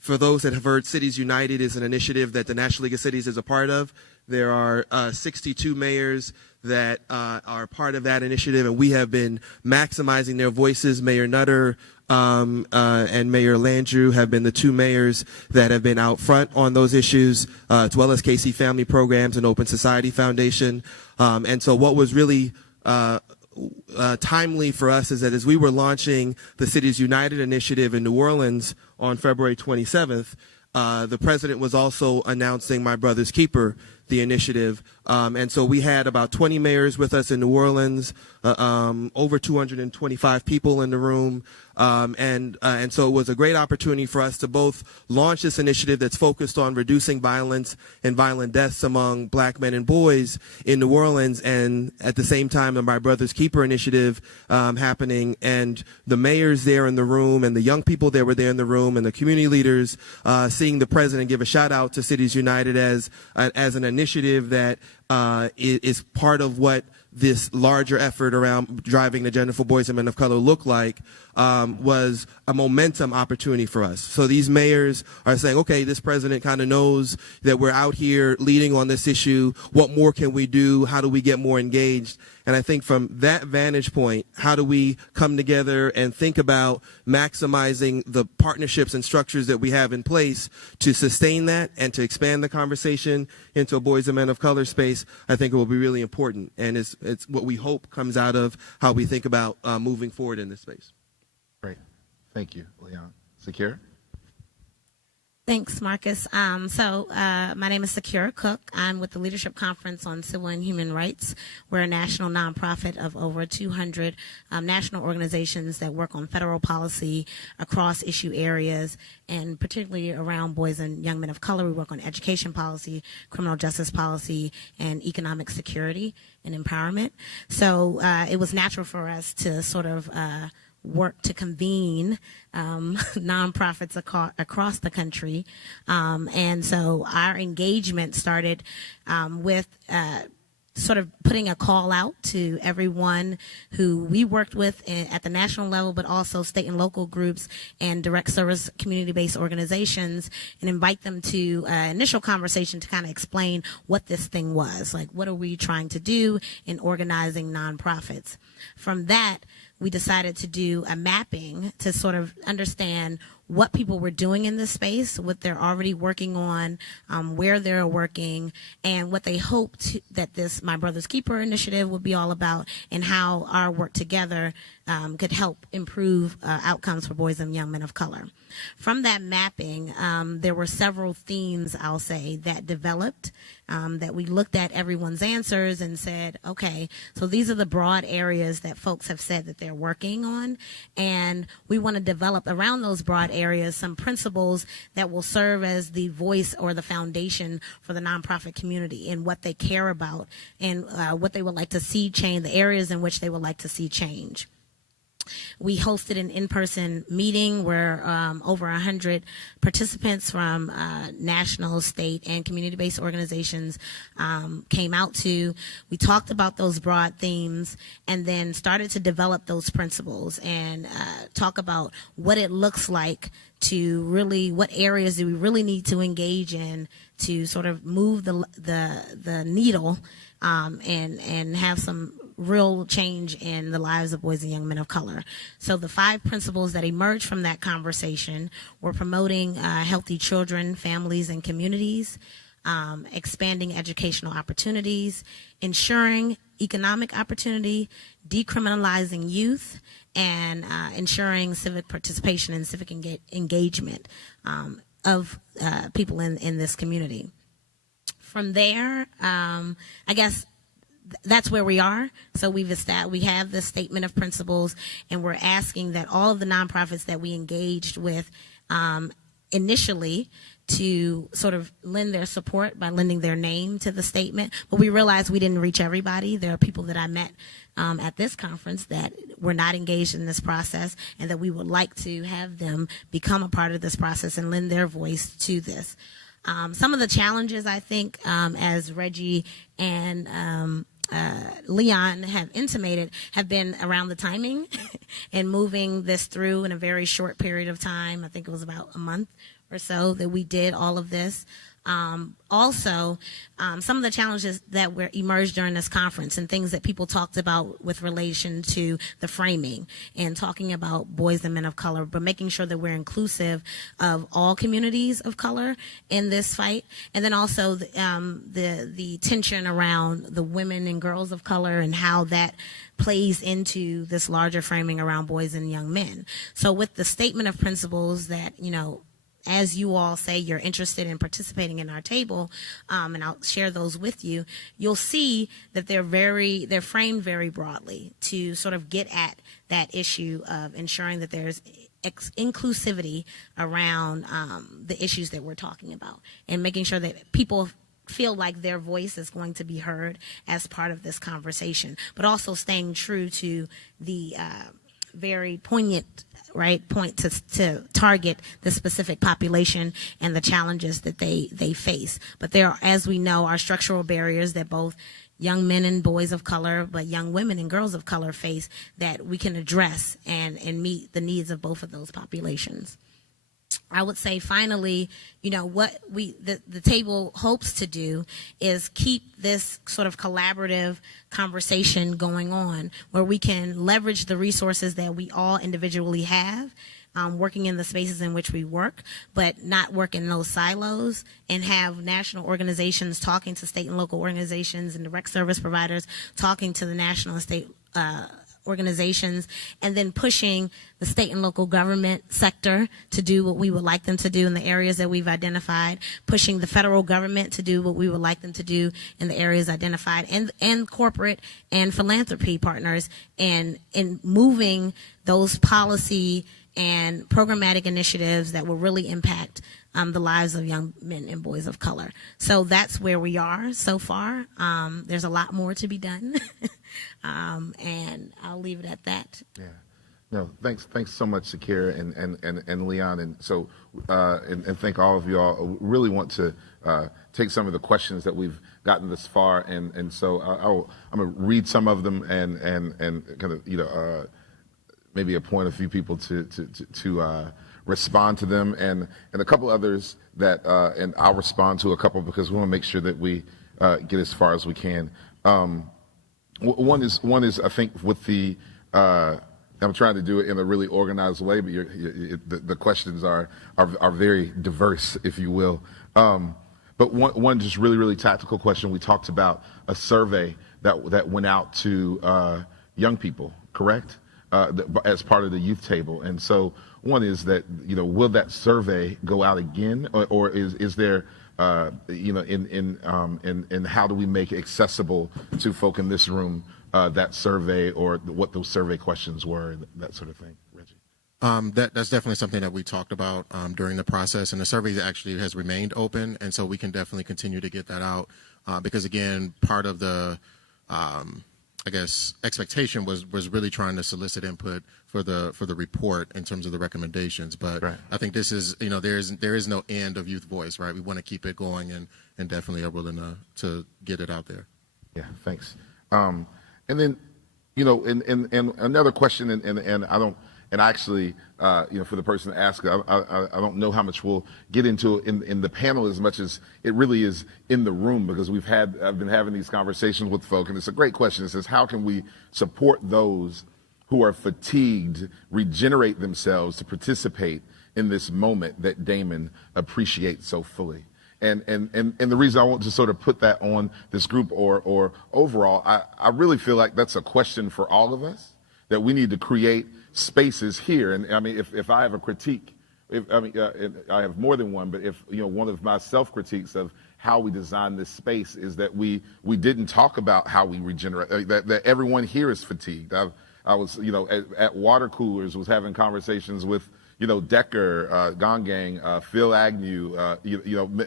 for those that have heard, Cities United is an initiative that the National League of Cities is a part of. There are 62 mayors that are part of that initiative, and we have been maximizing their voices. Mayor Nutter and Mayor Landrieu have been the two mayors that have been out front on those issues, as well as KC Family Programs and Open Society Foundation. And so what was really timely for us is that as we were launching the Cities United initiative in New Orleans on February 27th, the president was also announcing My Brother's Keeper, the initiative. And so we had about 20 mayors with us in New Orleans, over 225 people in the room. And so it was a great opportunity for us to both launch this initiative that's focused on reducing violence and violent deaths among Black men and boys in New Orleans, and at the same time the My Brother's Keeper initiative happening, and the mayors there in the room and the young people that were there in the room and the community leaders seeing the president give a shout out to Cities United as an initiative that is part of what this larger effort around driving the agenda for boys and men of color look like, was a momentum opportunity for us. So these mayors are saying, okay, this president kind of knows that we're out here leading on this issue. What more can we do? How do we get more engaged? And I think from that vantage point, how do we come together and think about maximizing the partnerships and structures that we have in place to sustain that and to expand the conversation into a boys and men of color space? I think it will be really important. And it's what we hope comes out of how we think about moving forward in this space. Great. Thank you, Leon. Sakira? Thanks, Marcus. My name is Sakira Cook. I'm with the Leadership Conference on Civil and Human Rights. We're a national nonprofit of over 200 national organizations that work on federal policy across issue areas, and particularly around boys and young men of color. We work on education policy, criminal justice policy, and economic security and empowerment. So it was natural for us to sort of work to convene nonprofits across the country. And so our engagement started with sort of putting a call out to everyone who we worked with at the national level, but also state and local groups and direct service community-based organizations, and invite them to an initial conversation to kind of explain what this thing was. Like, what are we trying to do in organizing nonprofits? From that, we decided to do a mapping to sort of understand what people were doing in this space, what they're already working on, where they're working, and what they hoped that this My Brother's Keeper initiative would be all about, and how our work together could help improve outcomes for boys and young men of color. From that mapping, there were several themes, I'll say, that developed, that we looked at everyone's answers and said, okay, so these are the broad areas that folks have said that they're working on, and we want to develop around those broad areas some principles that will serve as the voice or the foundation for the nonprofit community and what they care about and what they would like to see change, the areas in which they would like to see change. We hosted an in-person meeting where over 100 participants from national, state, and community-based organizations came out to. We talked about those broad themes and then started to develop those principles and talk about what it looks like to really, what areas do we really need to engage in to sort of move the needle and have some real change in the lives of boys and young men of color. So the 5 principles that emerged from that conversation were promoting healthy children, families, and communities, expanding educational opportunities, ensuring economic opportunity, decriminalizing youth, and ensuring civic participation and civic engagement of people in this community. From there, I guess that's where we are. So we have this statement of principles, and we're asking that all of the nonprofits that we engaged with initially to sort of lend their support by lending their name to the statement. But we realized we didn't reach everybody. There are people that I met at this conference that were not engaged in this process, and that we would like to have them become a part of this process and lend their voice to this. Some of the challenges, I think, as Reggie and Leon have intimated, have been around the timing and moving this through in a very short period of time. I think it was about a month or so that we did all of this. Also, some of the challenges that were emerged during this conference and things that people talked about with relation to the framing and talking about boys and men of color, but making sure that we're inclusive of all communities of color in this fight. And then also the tension around the women and girls of color and how that plays into this larger framing around boys and young men. So with the statement of principles that, as you all say, you're interested in participating in our table, and I'll share those with you, you'll see that they're framed very broadly to sort of get at that issue of ensuring that there's inclusivity around the issues that we're talking about, and making sure that people feel like their voice is going to be heard as part of this conversation, but also staying true to the very poignant point to target the specific population and the challenges that they face. But there, as we know, are structural barriers that both young men and boys of color, but young women and girls of color face, that we can address and meet the needs of both of those populations. I would say finally, what the table hopes to do is keep this sort of collaborative conversation going on, where we can leverage the resources that we all individually have, working in the spaces in which we work, but not work in those silos, and have national organizations talking to state and local organizations and direct service providers talking to the national and state organizations, and then pushing the state and local government sector to do what we would like them to do in the areas that we've identified, pushing the federal government to do what we would like them to do in the areas identified, and corporate and philanthropy partners, and moving those policy and programmatic initiatives that will really impact the lives of young men and boys of color. So that's where we are so far. There's a lot more to be done. And I'll leave it at that. Yeah. No, thanks so much, Sakira and Leon, and so and thank all of you all. Really want to take some of the questions that we've gotten this far, and so I'm gonna read some of them and kind of maybe appoint a few people to respond to them, and a couple others that and I'll respond to a couple, because we want to make sure that we get as far as we can. One is I think with the I'm trying to do it in a really organized way, but the questions are very diverse, if you will. But one just really tactical question. We talked about a survey that went out to young people, correct? As part of the youth table. And so one is that, will that survey go out again, or is there, in how do we make accessible to folk in this room that survey, or what those survey questions were, that sort of thing, Reggie? That's definitely something that we talked about during the process, and the survey actually has remained open, and so we can definitely continue to get that out, because again, part of the expectation was really trying to solicit input for the report in terms of the recommendations. But right. I think this is, there is no end of youth voice, right? We want to keep it going, and definitely are willing to get it out there. Yeah, thanks. And then, and another question, and I don't, And actually, for the person to ask, I don't know how much we'll get into in the panel as much as it really is in the room, because I've been having these conversations with folk, and it's a great question. It says, how can we support those who are fatigued, regenerate themselves to participate in this moment that Damon appreciates so fully? And the reason I want to sort of put that on this group or overall, I really feel like that's a question for all of us, that we need to create spaces here. And I mean, if I have a critique, I have more than one, but if, one of my self-critiques of how we design this space is that we didn't talk about how we regenerate, that everyone here is fatigued. I was, at water coolers, was having conversations with, Decker, Gongang, Phil Agnew,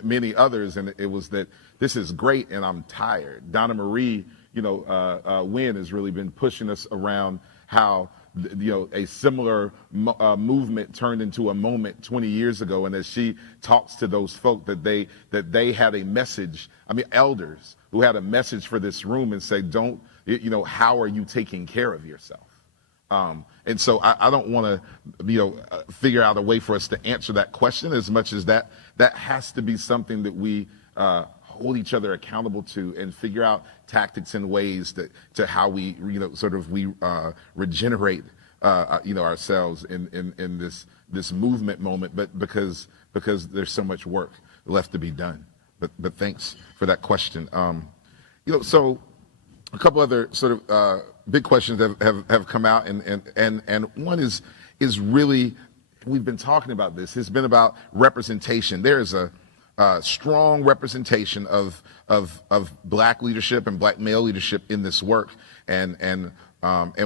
many others, and it was that this is great and I'm tired. Donna Marie, Wynn has really been pushing us around how, a similar movement turned into a moment 20 years ago, and as she talks to those folk, that they had a message. Elders who had a message for this room and say, how are you taking care of yourself? And so I don't want to, figure out a way for us to answer that question as much as that has to be something that we hold each other accountable to and figure out tactics and ways to how we, regenerate, ourselves in this movement moment, but because there's so much work left to be done. But thanks for that question. So a couple other sort of big questions that have come out, and one is really, we've been talking about this. It's been about representation. There is a strong representation of Black leadership and Black male leadership in this work, and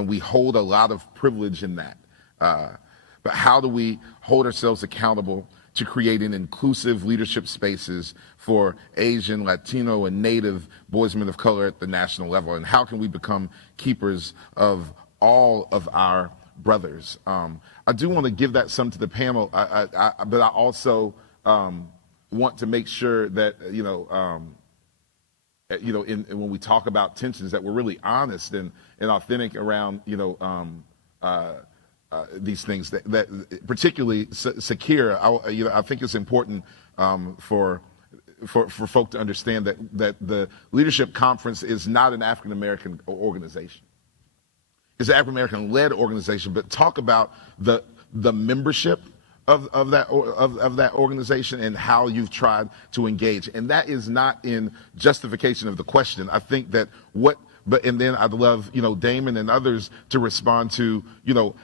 we hold a lot of privilege in that. But how do we hold ourselves accountable to creating inclusive leadership spaces for Asian, Latino, and Native boys and men of color at the national level? And how can we become keepers of all of our brothers? I do want to give that some to the panel, but I also want to make sure that, when we talk about tensions, that we're really honest and authentic around, these things. That particularly Sakira, I think it's important for folk to understand that the Leadership Conference is not an African American organization. It's an African American led organization. But talk about the membership of that organization and how you've tried to engage. And that is not in justification of the question. I think that and then I'd love, Damon and others to respond to,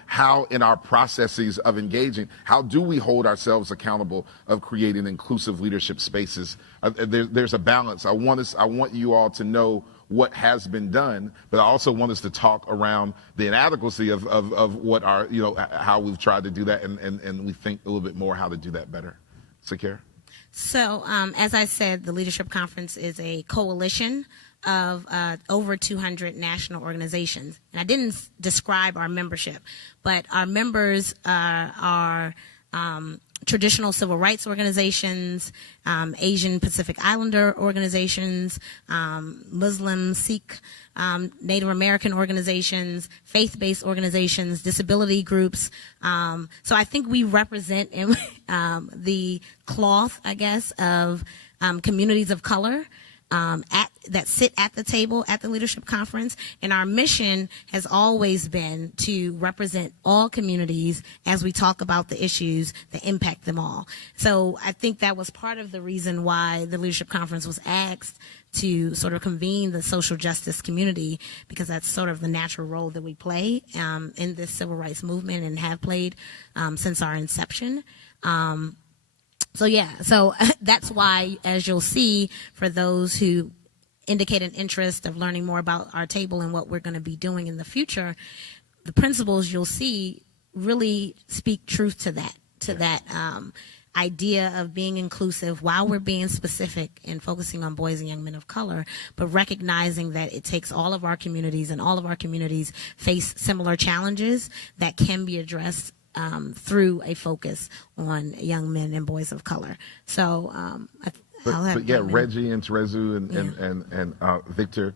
how in our processes of engaging, how do we hold ourselves accountable of creating inclusive leadership spaces? There's a balance. I want you all to know what has been done, but I also want us to talk around the inadequacy of what our, how we've tried to do that, and we think a little bit more how to do that better. Sakira? So, as I said, the Leadership Conference is a coalition of over 200 national organizations. And I didn't describe our membership, but our members are traditional civil rights organizations, Asian Pacific Islander organizations, Muslim, Sikh, Native American organizations, faith-based organizations, disability groups. So I think we represent the cloth, I guess, of communities of color that sit at the table at the Leadership Conference. And our mission has always been to represent all communities as we talk about the issues that impact them all. So I think that was part of the reason why the Leadership Conference was asked to sort of convene the social justice community, because that's sort of the natural role that we play in this civil rights movement and have played since our inception. So that's why, as you'll see, for those who indicate an interest of learning more about our table and what we're going to be doing in the future, the principles you'll see really speak truth to that idea of being inclusive while we're being specific and focusing on boys and young men of color, but recognizing that it takes all of our communities, and all of our communities face similar challenges that can be addressed through a focus on young men and boys of color. So, Reggie and Terezu and Victor.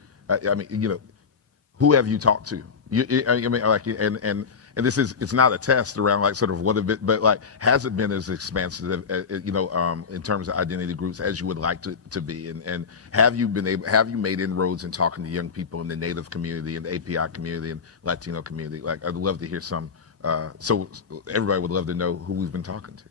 Who have you talked to? and it's not a test around like sort of what have it, but like has it been as expansive, in terms of identity groups as you would like to be, and have you made inroads in talking to young people in the Native community and the API community and Latino community? Like, I'd love to hear some. So everybody would love to know who we've been talking to.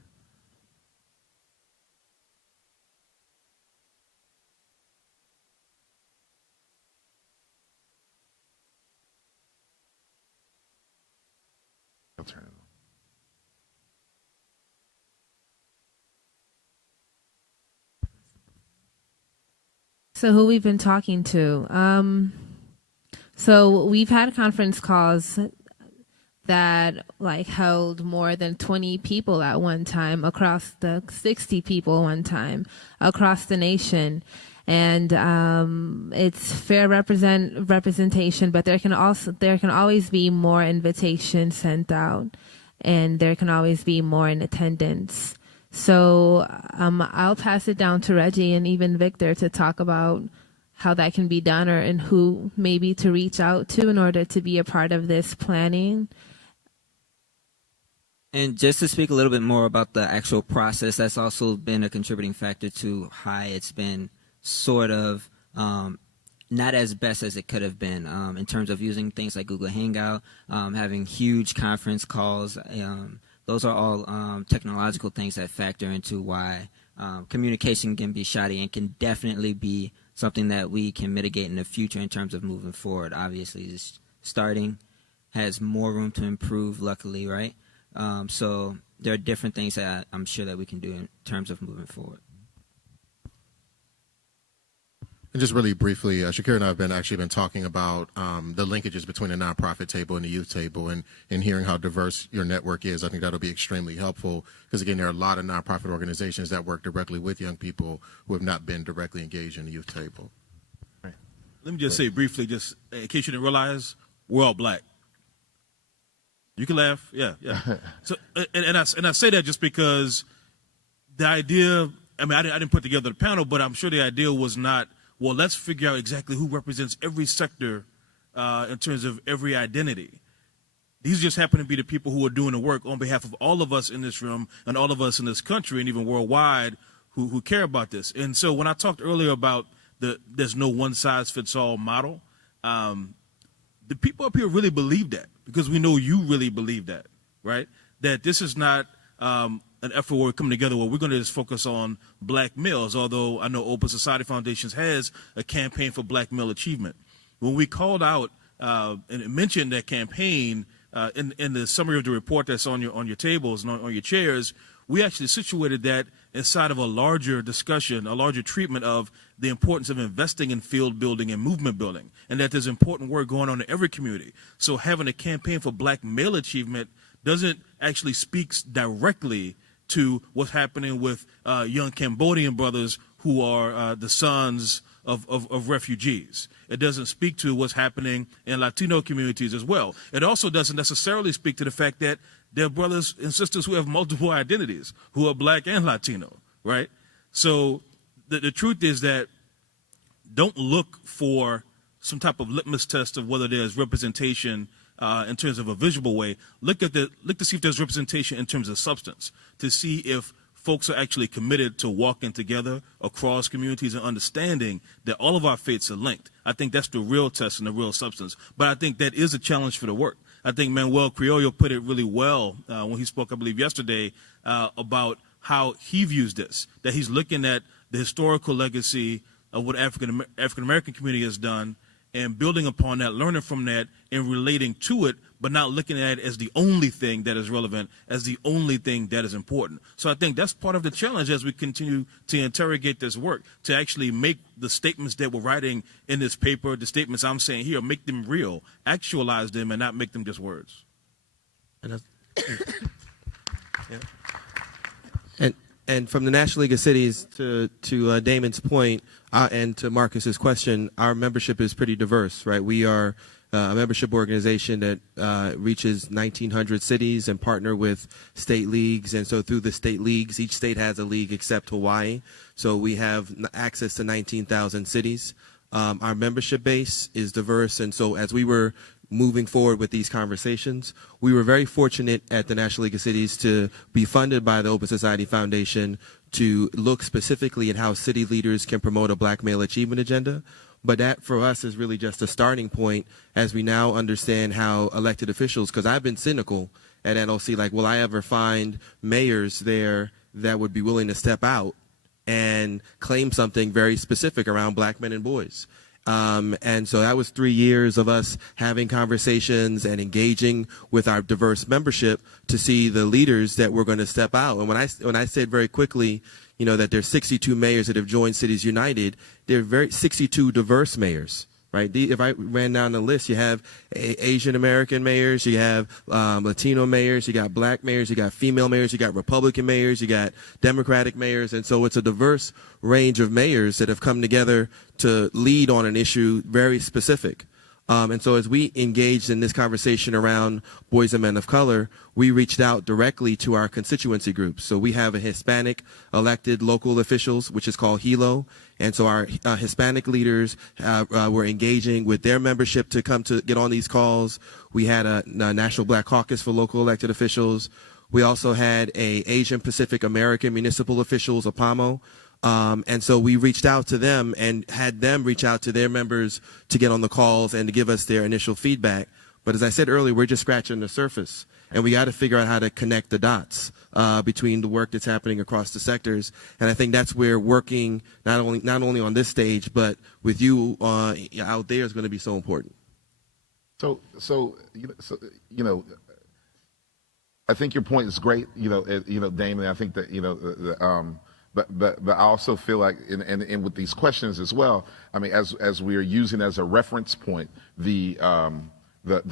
I'll turn it on. So who we've been talking to? So we've had conference calls that like held more than 20 people at one time, across the 60 people one time across the nation. And it's fair representation, but there can always be more invitations sent out, and there can always be more in attendance. So I'll pass it down to Reggie and even Victor to talk about how that can be done, and who maybe to reach out to in order to be a part of this planning. And just to speak a little bit more about the actual process, that's also been a contributing factor to how it's been sort of not as best as it could have been in terms of using things like Google Hangout, having huge conference calls. Those are all technological things that factor into why communication can be shoddy, and can definitely be something that we can mitigate in the future in terms of moving forward. Obviously, just starting has more room to improve, luckily, right? So there are different things that I'm sure that we can do in terms of moving forward. And just really briefly, Sakira and I have actually been talking about the linkages between the nonprofit table and the youth table, and hearing how diverse your network is. I think that'll be extremely helpful, because again, there are a lot of nonprofit organizations that work directly with young people who have not been directly engaged in the youth table. Let me just say briefly, just in case you didn't realize, we're all black. You can laugh, yeah. So, and I say that just because the idea. I mean, I didn't put together the panel, but I'm sure the idea was not, well, let's figure out exactly who represents every sector in terms of every identity. These just happen to be the people who are doing the work on behalf of all of us in this room and all of us in this country and even worldwide who care about this. And so when I talked earlier about there's no one-size-fits-all model, the people up here really believe that, because we know you really believe that, right? That this is not an effort where we're coming together where we're going to just focus on black males, although I know Open Society Foundations has a campaign for black male achievement. When we called out and mentioned that campaign in the summary of the report that's on your tables and on your chairs, we actually situated that inside of a larger discussion, a larger treatment of the importance of investing in field building and movement building, and that there's important work going on in every community. So having a campaign for black male achievement doesn't actually speaks directly to what's happening with young Cambodian brothers who are the sons of refugees. It doesn't speak to what's happening in Latino communities as well. It also doesn't necessarily speak to the fact that there are brothers and sisters who have multiple identities, who are black and Latino, right? So the truth is that don't look for some type of litmus test of whether there's representation in terms of a visual way. Look to see if there's representation in terms of substance, to see if folks are actually committed to walking together across communities and understanding that all of our faiths are linked. I think that's the real test and the real substance. But I think that is a challenge for the work. I think Manuel Criollo put it really well when he spoke, I believe, yesterday about how he views this, that he's looking at the historical legacy of what African-American community has done and building upon that, learning from that, and relating to it, but not looking at it as the only thing that is relevant, as the only thing that is important. So I think that's part of the challenge as we continue to interrogate this work, to actually make the statements that we're writing in this paper, the statements I'm saying here, make them real, actualize them, and not make them just words. And from the National League of Cities to Damon's point and to Marcus's question, our membership is pretty diverse, right? We are a membership organization that reaches 1,900 cities and partner with state leagues. And so through the state leagues, each state has a league except Hawaii. So we have access to 19,000 cities. Our membership base is diverse, and so as we were moving forward with these conversations. We were very fortunate at the National League of Cities to be funded by the Open Society Foundation to look specifically at how city leaders can promote a Black male achievement agenda. But that for us is really just a starting point as we now understand how elected officials, because I've been cynical at NLC, like, will I ever find mayors there that would be willing to step out and claim something very specific around Black men and boys? And so that was 3 years of us having conversations and engaging with our diverse membership to see the leaders that were going to step out. And when I said very quickly, you know, that there's 62 mayors that have joined Cities United, there are 62 diverse mayors, right? If I ran down the list, you have Asian American mayors, you have Latino mayors, you got Black mayors, you got female mayors, you got Republican mayors, you got Democratic mayors. And so it's a diverse range of mayors that have come together to lead on an issue very specific. And so as we engaged in this conversation around boys and men of color, we reached out directly to our constituency groups. So we have a Hispanic elected local officials, which is called HELO. And so our Hispanic leaders were engaging with their membership to come to get on these calls. We had a National Black Caucus for local elected officials. We also had a Asian Pacific American municipal officials, APAMO. And so we reached out to them and had them reach out to their members to get on the calls and to give us their initial feedback. But as I said earlier, we're just scratching the surface, and we got to figure out how to connect the dots between the work that's happening across the sectors. And I think that's where working not only on this stage, but with you out there is going to be so important. So I think your point is great. Damon. I think that But I also feel like, and with these questions as well, I mean, as we are using as a reference point the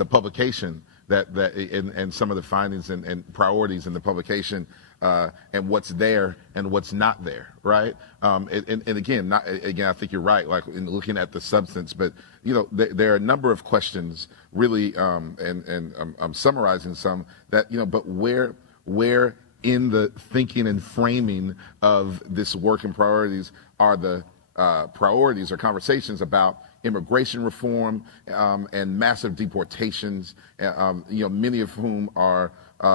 publication and some of the findings and priorities in the publication, and what's there and what's not there, right? And again, I think you're right, like in looking at the substance, but there are a number of questions really, and I'm summarizing some that but where in the thinking and framing of this work and priorities are the priorities or conversations about immigration reform and massive deportations, many of whom are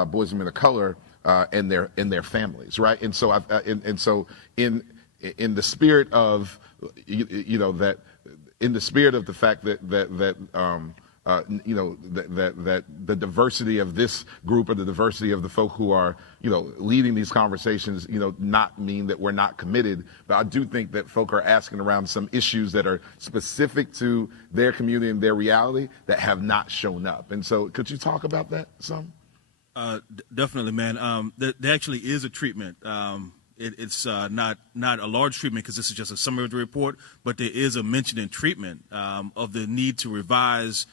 boys and men of color and their families, right? And so in the spirit of that, in the spirit of the fact that the diversity of this group or the diversity of the folk who are, leading these conversations, not mean that we're not committed. But I do think that folk are asking around some issues that are specific to their community and their reality that have not shown up. And so could you talk about that some? Definitely, man. There actually is a treatment. It's not a large treatment because this is just a summary of the report, but there is a mention in treatment of the need to revise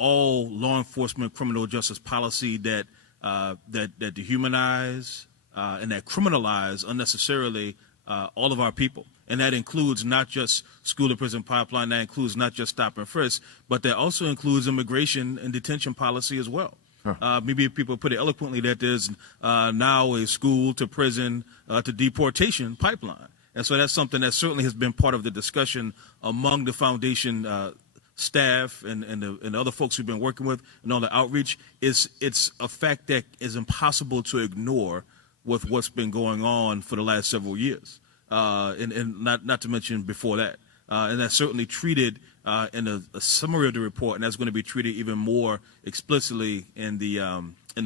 all law enforcement criminal justice policy that dehumanize and that criminalize unnecessarily all of our people. And that includes not just school to prison pipeline, that includes not just stop and frisk, but that also includes immigration and detention policy as well. Maybe people put it eloquently that there's now a school to prison to deportation pipeline. And so that's something that certainly has been part of the discussion among the foundation staff and the other folks we've been working with and all the outreach. It's a fact that is impossible to ignore with what's been going on for the last several years, and not to mention before that. And that's certainly treated in a summary of the report, and that's going to be treated even more explicitly in the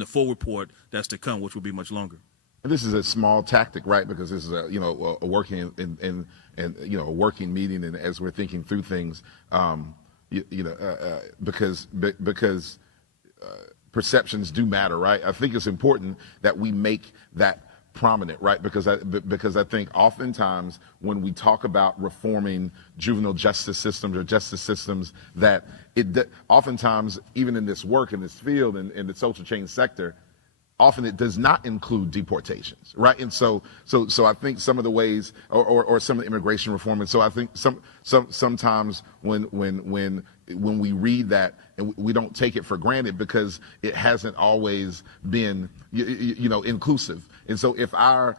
full report that's to come, which will be much longer. And this is a small tactic, right? Because this is a working a working meeting, and as we're thinking through things, because perceptions do matter, right? I think it's important that we make that prominent, right? Because I think oftentimes when we talk about reforming juvenile justice systems or justice systems, that oftentimes, even in this work, in this field, in the social change sector, often it does not include deportations, right? And so I think some of the ways, or some of the immigration reform, and so I think sometimes when we read that, and we don't take it for granted because it hasn't always been inclusive. And so if our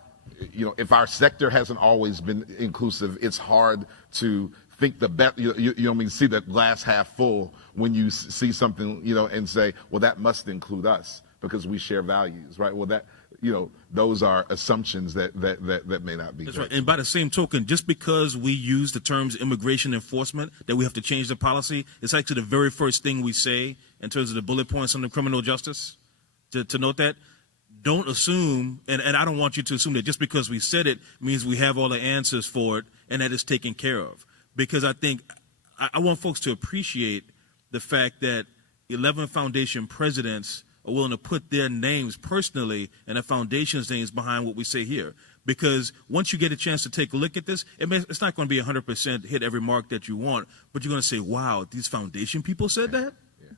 sector hasn't always been inclusive, it's hard to think the best, you know what I mean, see the glass half full when you see something, you know, and say, well, that must include us because we share values, right? Well, that, you know, those are assumptions that may not be. That's correct. right. And by the same token, just because we use the terms immigration enforcement, that we have to change the policy, it's actually the very first thing we say in terms of the bullet points on the criminal justice. To note that, don't assume, and I don't want you to assume that just because we said it means we have all the answers for it and that it's taken care of. Because I think I want folks to appreciate the fact that 11 foundation presidents are willing to put their names personally and the foundation's names behind what we say here. Because once you get a chance to take a look at this, it's not going to be 100% hit every mark that you want, but you're going to say, wow, these foundation people said that? Yeah.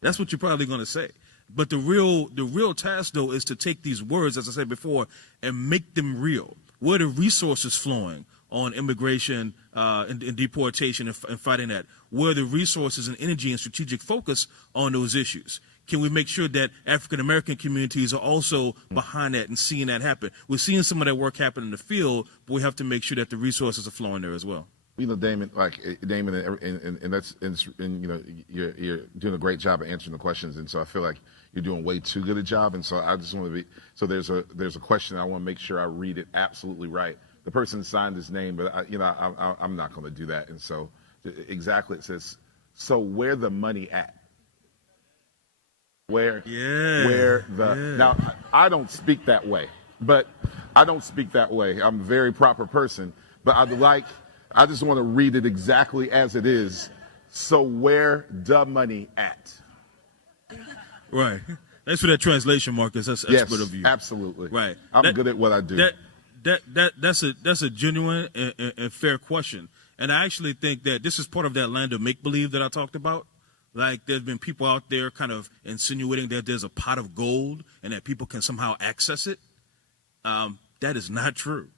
That's what you're probably going to say. But the real task, though, is to take these words, as I said before, and make them real. Where are the resources flowing on immigration and deportation and fighting that? Where are the resources and energy and strategic focus on those issues? Can we make sure that African-American communities are also behind that and seeing that happen? We're seeing some of that work happen in the field, but we have to make sure that the resources are flowing there as well. You know, Damon, and that's, and you know, you're doing a great job of answering the questions, and so I feel like you're doing way too good a job, and so I just want to be. So there's a question I want to make sure I read it absolutely right. The person signed his name, but I'm not going to do that, and so exactly it says, so where the money at? Now I don't speak that way, but I'm a very proper person, but I just want to read it exactly as it is. So where the money at? Right. Thanks for that translation, Marcus. That's expert of you. Absolutely. Right. I'm good at what I do. That's a genuine and fair question. And I actually think that this is part of that land of make-believe that I talked about. Like, there's been people out there kind of insinuating that there's a pot of gold and that people can somehow access it. That is not true.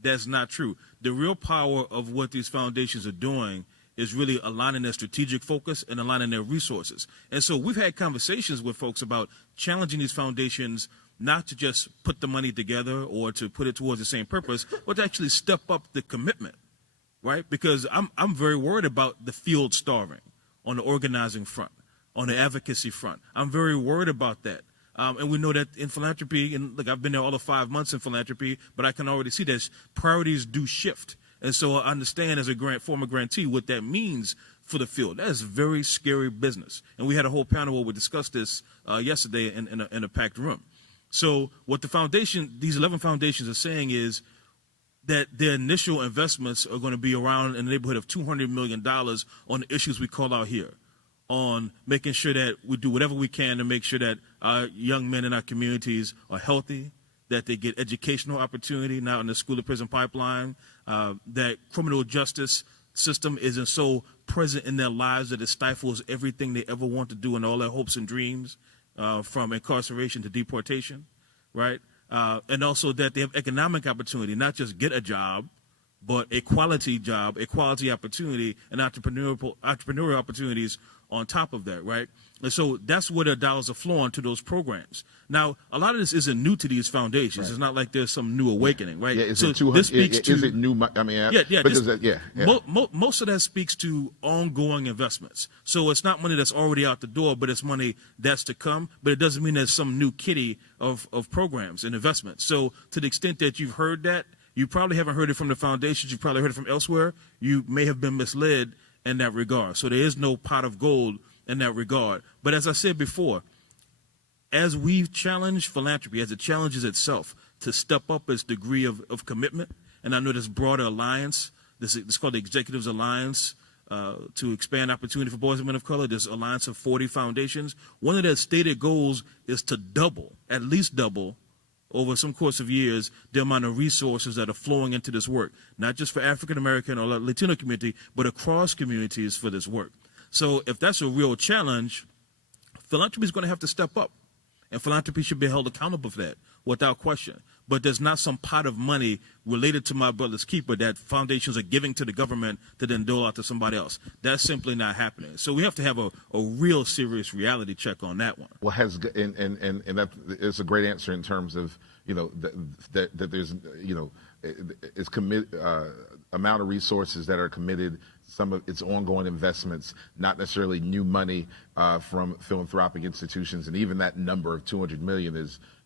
That's not true. The real power of what these foundations are doing is really aligning their strategic focus and aligning their resources. And so we've had conversations with folks about challenging these foundations not to just put the money together or to put it towards the same purpose, but to actually step up the commitment, right? Because I'm very worried about the field starving on the organizing front, on the advocacy front. I'm very worried about that. And we know that in philanthropy, and look, I've been there all of 5 months in philanthropy, but I can already see that priorities do shift. And so I understand as a former grantee what that means for the field. That is very scary business. And we had a whole panel where we discussed this yesterday in a packed room. So what these 11 foundations are saying is that their initial investments are going to be around in the neighborhood of $200 million on the issues we call out here, on making sure that we do whatever we can to make sure that our young men in our communities are healthy, that they get educational opportunity now in the school to prison pipeline, that criminal justice system isn't so present in their lives that it stifles everything they ever want to do and all their hopes and dreams, from incarceration to deportation, right? And also that they have economic opportunity, not just get a job, but a quality job, a quality opportunity, and entrepreneurial opportunities on top of that, right? And so that's where the dollars are flowing to those programs. Now, a lot of this isn't new to these foundations. Right. It's not like there's some new awakening, right? Yeah, is so it 200? Is it new? I mean, most of that speaks to ongoing investments. So it's not money that's already out the door, but it's money that's to come. But it doesn't mean there's some new kitty of programs and investments. So to the extent that you've heard that, you probably haven't heard it from the foundations. You probably heard it from elsewhere. You may have been misled in that regard. So there is no pot of gold in that regard. But as I said before, as we've challenged philanthropy, as it challenges itself to step up its degree of commitment, and I know this broader alliance, this is called the Executives Alliance to expand opportunity for boys and men of color, this alliance of 40 foundations. One of their stated goals is to at least double, over some course of years, the amount of resources that are flowing into this work, not just for African American or Latino community, but across communities for this work. So if that's a real challenge, philanthropy is going to have to step up, and philanthropy should be held accountable for that, without question. But there's not some pot of money related to my brother's keeper that foundations are giving to the government to then dole out to somebody else. That's simply not happening. So we have to have a real serious reality check on that one. Well, and that is a great answer in terms of, you know, that there's, you know, it's amount of resources that are committed some of its ongoing investments, not necessarily new money from philanthropic institutions, and even that number of 200 million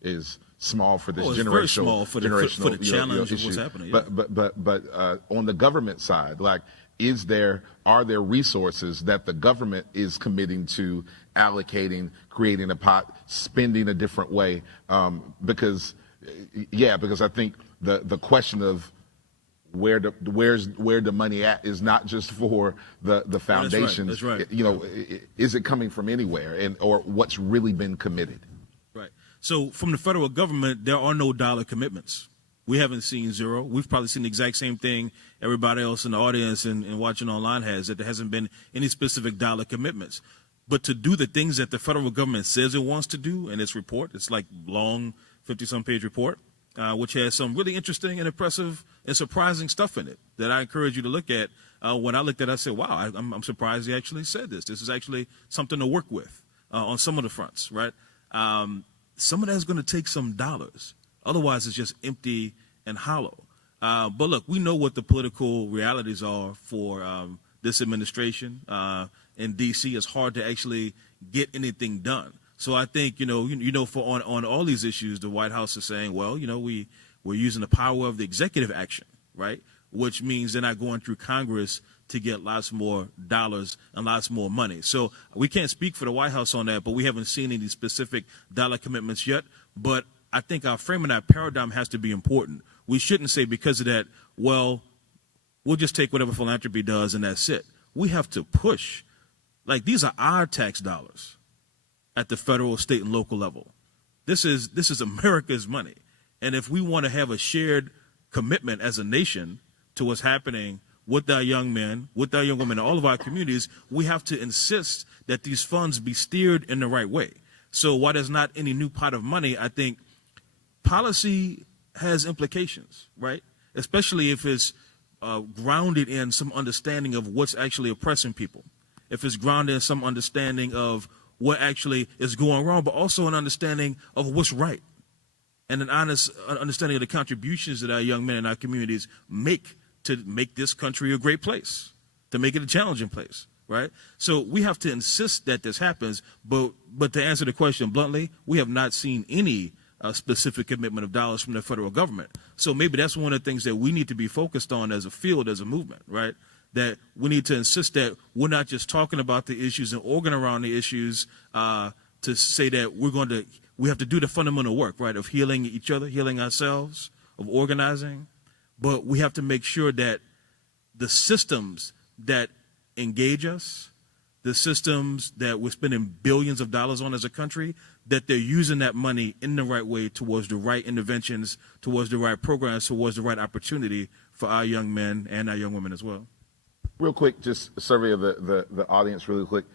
is small for this it's generational, very small for the generational challenge of what's issue. happening. Yeah. But on the government side, like, are there resources that the government is committing to allocating, creating a pot, spending a different way? Because I think the question of where's the money at is not just for the foundations. That's right. Is it coming from anywhere, or what's really been committed? Right. So from the federal government, there are no dollar commitments. We haven't seen zero. We've probably seen the exact same thing everybody else in the audience and watching online has, that there hasn't been any specific dollar commitments. But to do the things that the federal government says it wants to do in its report, it's like long 50-some page report, which has some really interesting and impressive and surprising stuff in it that I encourage you to look at. When I looked at it, I said, wow, I'm surprised he actually said this. This is actually something to work with on some of the fronts, right? Some of that is going to take some dollars. Otherwise, it's just empty and hollow. But look, we know what the political realities are for this administration. In D.C., it's hard to actually get anything done. So I think, for on all these issues, the White House is saying, well, we're using the power of the executive action, right? Which means they're not going through Congress to get lots more dollars and lots more money. So we can't speak for the White House on that, but we haven't seen any specific dollar commitments yet. But I think our framing, our paradigm has to be important. We shouldn't say because of that, well, we'll just take whatever philanthropy does and that's it. We have to push. Like, these are our tax dollars at the federal, state, and local level. This is America's money. And if we want to have a shared commitment as a nation to what's happening with our young men, with our young women, all of our communities, we have to insist that these funds be steered in the right way. So while there's not any new pot of money, I think policy has implications, right? Especially if it's grounded in some understanding of what's actually oppressing people. If it's grounded in some understanding of what actually is going wrong, but also an understanding of what's right. And an honest understanding of the contributions that our young men in our communities make to make this country a great place, to make it a challenging place, right? So we have to insist that this happens, but to answer the question bluntly, we have not seen any specific commitment of dollars from the federal government. So maybe that's one of the things that we need to be focused on as a field, as a movement, right? That we need to insist that we're not just talking about the issues and organizing around the issues to say that we have to do the fundamental work, right, of healing each other, healing ourselves, of organizing. But we have to make sure that the systems that engage us, the systems that we're spending billions of dollars on as a country, that they're using that money in the right way towards the right interventions, towards the right programs, towards the right opportunity for our young men and our young women as well. Real quick, just a survey of the audience really quick.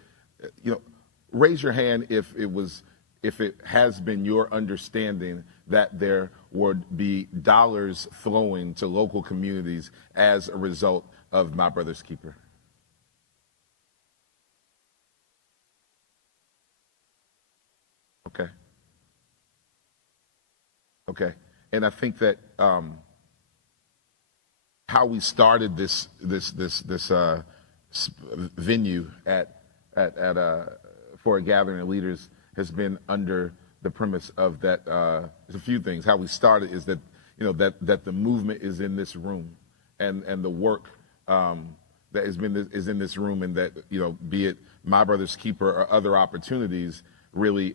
Raise your hand if it has been your understanding that there would be dollars flowing to local communities as a result of My Brother's Keeper. Okay. And I think that how we started this venue for a gathering of leaders has been under the premise of that. There's a few things. How we started is that that the movement is in this room, and the work that is in this room, and that be it My Brother's Keeper or other opportunities, really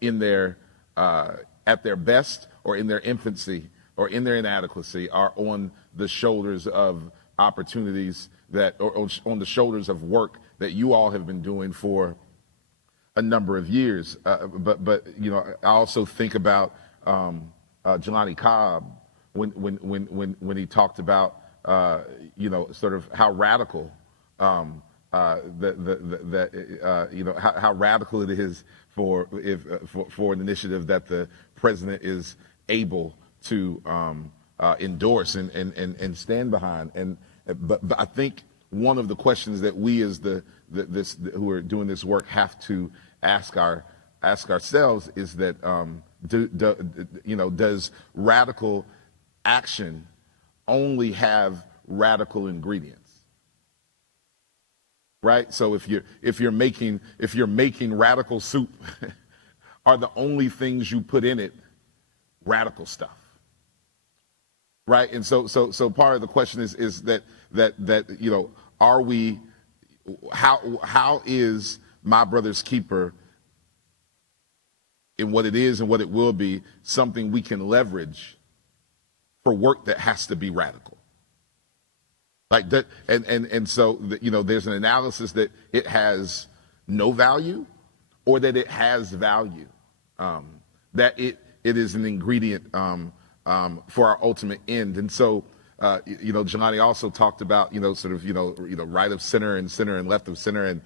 in their at their best or in their infancy or in their inadequacy, are on the shoulders of opportunities or on the shoulders of work that you all have been doing for a number of years. But I also think about Jelani Cobb when he talked about sort of how radical how radical it is for an initiative that the president is able to endorse and stand behind. But I think one of the questions that we as who are doing this work have to ask ourselves is that does radical action only have radical ingredients? right? So if you're making radical soup, are the only things you put in it radical stuff, right? And so part of the question is that are we, how is My Brother's Keeper, in what it is and what it will be, something we can leverage for work that has to be radical? Like that, and so there's an analysis that it has no value, or that it has value, that it is an ingredient for our ultimate end. And so Jelani also talked about right of center and left of center, and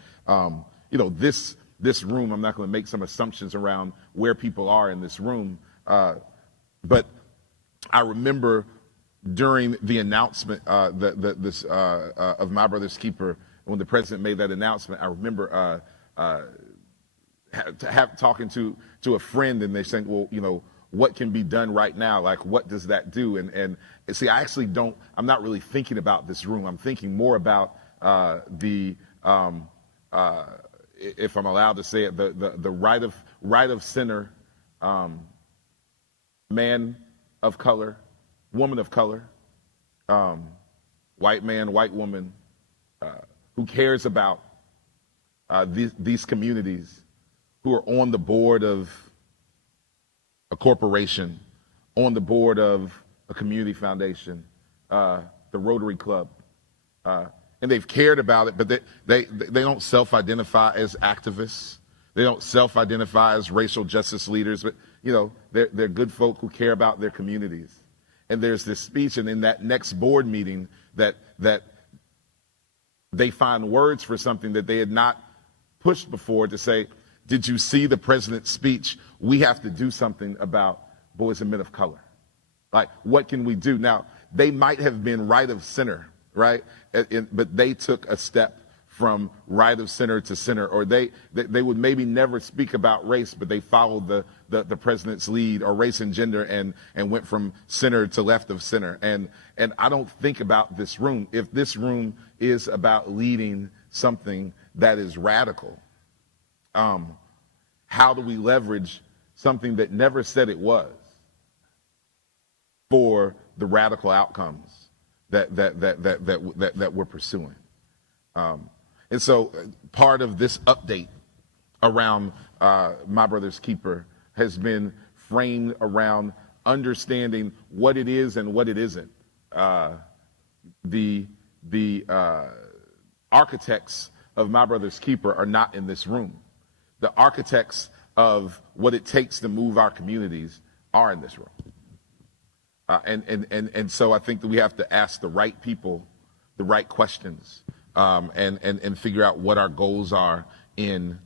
this room. I'm not going to make some assumptions around where people are in this room, but I remember during the announcement of My Brother's Keeper, when the president made that announcement, I remember talking to a friend, and they're saying, well, what can be done right now? Like, what does that do? And see, I'm not really thinking about this room. I'm thinking more about if I'm allowed to say it, the right of center, man of color, woman of color, white man, white woman, who cares about these communities, who are on the board of a corporation, on the board of a community foundation, the Rotary Club, and they've cared about it, but they don't self-identify as activists. They don't self-identify as racial justice leaders, but they're good folk who care about their communities. And there's this speech, and in that next board meeting, that they find words for something that they had not pushed before, to say, did you see the president's speech? We have to do something about boys and men of color. Like, what can we do? Now, they might have been right of center, right? But they took a step from right of center to center, or they would maybe never speak about race, but they followed the president's lead, or race and gender, and went from center to left of center. And I don't think about this room. If this room is about leading something that is radical, how do we leverage something that never said it was for the radical outcomes that we're pursuing? And so part of this update around My Brother's Keeper has been framed around understanding what it is and what it isn't. The architects of My Brother's Keeper are not in this room. The architects of what it takes to move our communities are in this room. And so I think that we have to ask the right people the right questions, and figure out what our goals are in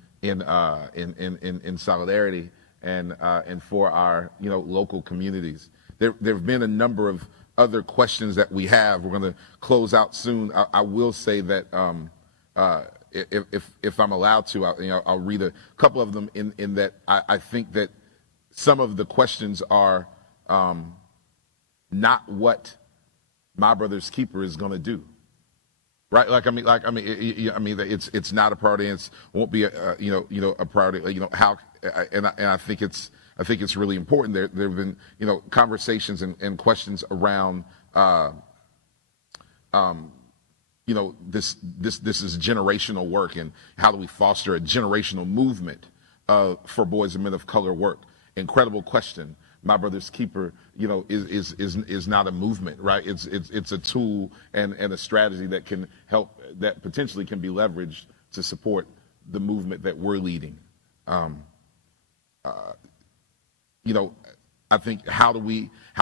solidarity and for our local communities. There have been a number of other questions that we have. We're going to close out soon. I will say that if I'm allowed to, I'll read a couple of them in that I think that some of the questions are not what My Brother's Keeper is going to do, right? It's not a priority, and it won't be a priority. How, and I think it's really important. There have been conversations and questions around this is generational work, and how do we foster a generational movement for boys and men of color work? Incredible question. My Brother's Keeper, is not a movement, right? It's a tool and a strategy that can help, that potentially can be leveraged to support the movement that we're leading. I think how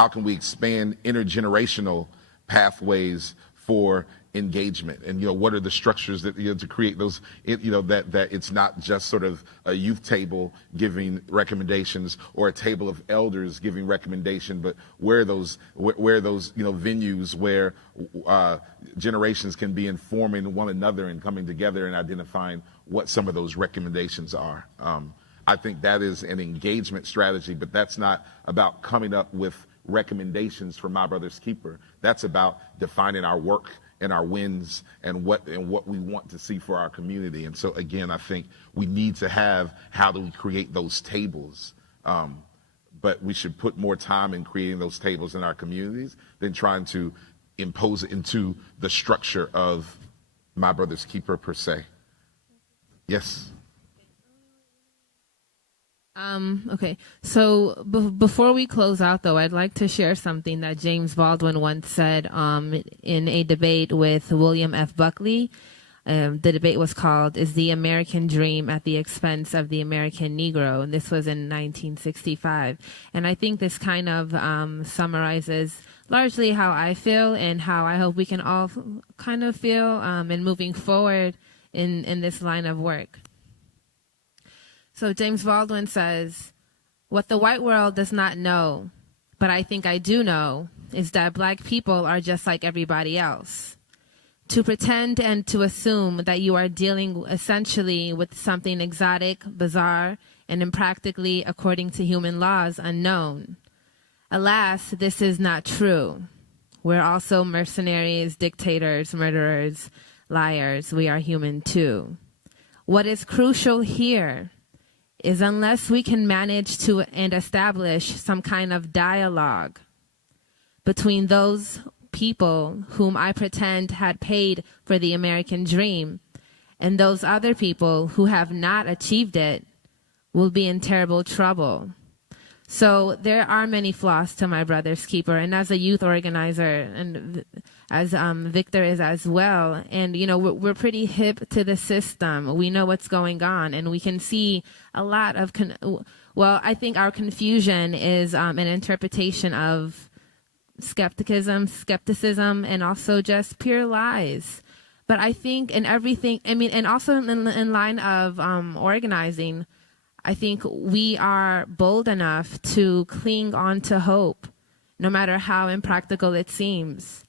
can we expand intergenerational pathways for engagement, and what are the structures that to create those, that it's not just sort of a youth table giving recommendations, or a table of elders giving recommendation, but where those venues where generations can be informing one another and coming together and identifying what some of those recommendations are. I think that is an engagement strategy, but that's not about coming up with recommendations for My Brother's Keeper. That's about defining our work and our wins and what we want to see for our community. And so again, I think we need to have, how do we create those tables? But we should put more time in creating those tables in our communities than trying to impose it into the structure of My Brother's Keeper per se. Yes. Okay, so before we close out, though, I'd like to share something that James Baldwin once said in a debate with William F. Buckley. The debate was called, "Is the American Dream at the Expense of the American Negro?" And this was in 1965. And I think this kind of summarizes largely how I feel and how I hope we can all kind of feel in moving forward in this line of work. So James Baldwin says, "What the white world does not know, but I think I do know, is that black people are just like everybody else. To pretend and to assume that you are dealing essentially with something exotic, bizarre, and impractically, according to human laws, unknown. Alas, this is not true. We're also mercenaries, dictators, murderers, liars. We are human too. What is crucial here is unless we can manage to and establish some kind of dialogue between those people whom I pretend had paid for the American dream and those other people who have not achieved it, we'll be in terrible trouble." So there are many flaws to My Brother's Keeper, and as a youth organizer, and as Victor is as well, and you know, we're pretty hip to the system. We know what's going on, and we can see a lot of, I think our confusion is an interpretation of skepticism, and also just pure lies. But I think in everything, and also in line of organizing, I think we are bold enough to cling on to hope, no matter how impractical it seems.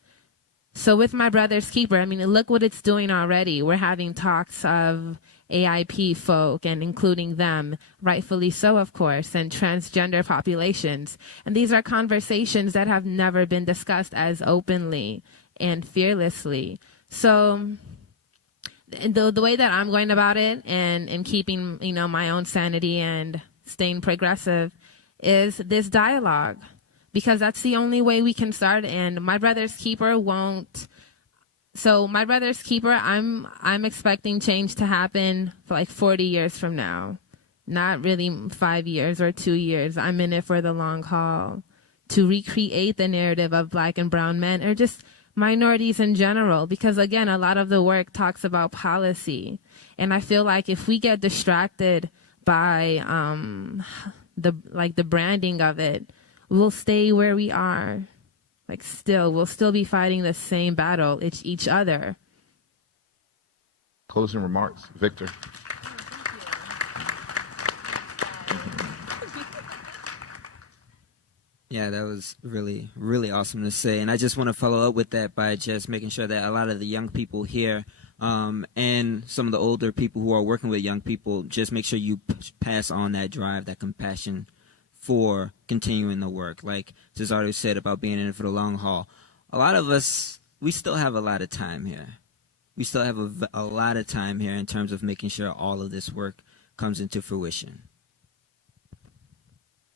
So with My Brother's Keeper, look what it's doing already. We're having talks of AIP folk and including them, rightfully so, of course, and transgender populations. And these are conversations that have never been discussed as openly and fearlessly. So the way that I'm going about it and keeping, my own sanity and staying progressive is this dialogue, because that's the only way we can start. And My Brother's Keeper won't. So My Brother's Keeper, I'm expecting change to happen for like 40 years from now. Not really 5 years or 2 years. I'm in it for the long haul, to recreate the narrative of black and brown men, or just minorities in general, because again, a lot of the work talks about policy, and I feel like if we get distracted by the branding of it, we'll stay where we are. We'll still be fighting the same battle, it's each other. Closing remarks, Victor. Yeah, that was really, really awesome to say. And I just want to follow up with that by just making sure that a lot of the young people here and some of the older people who are working with young people, just make sure you pass on that drive, that compassion for continuing the work. Like Cesaro said about being in it for the long haul. A lot of us, we still have a lot of time here. We still have a lot of time here in terms of making sure all of this work comes into fruition.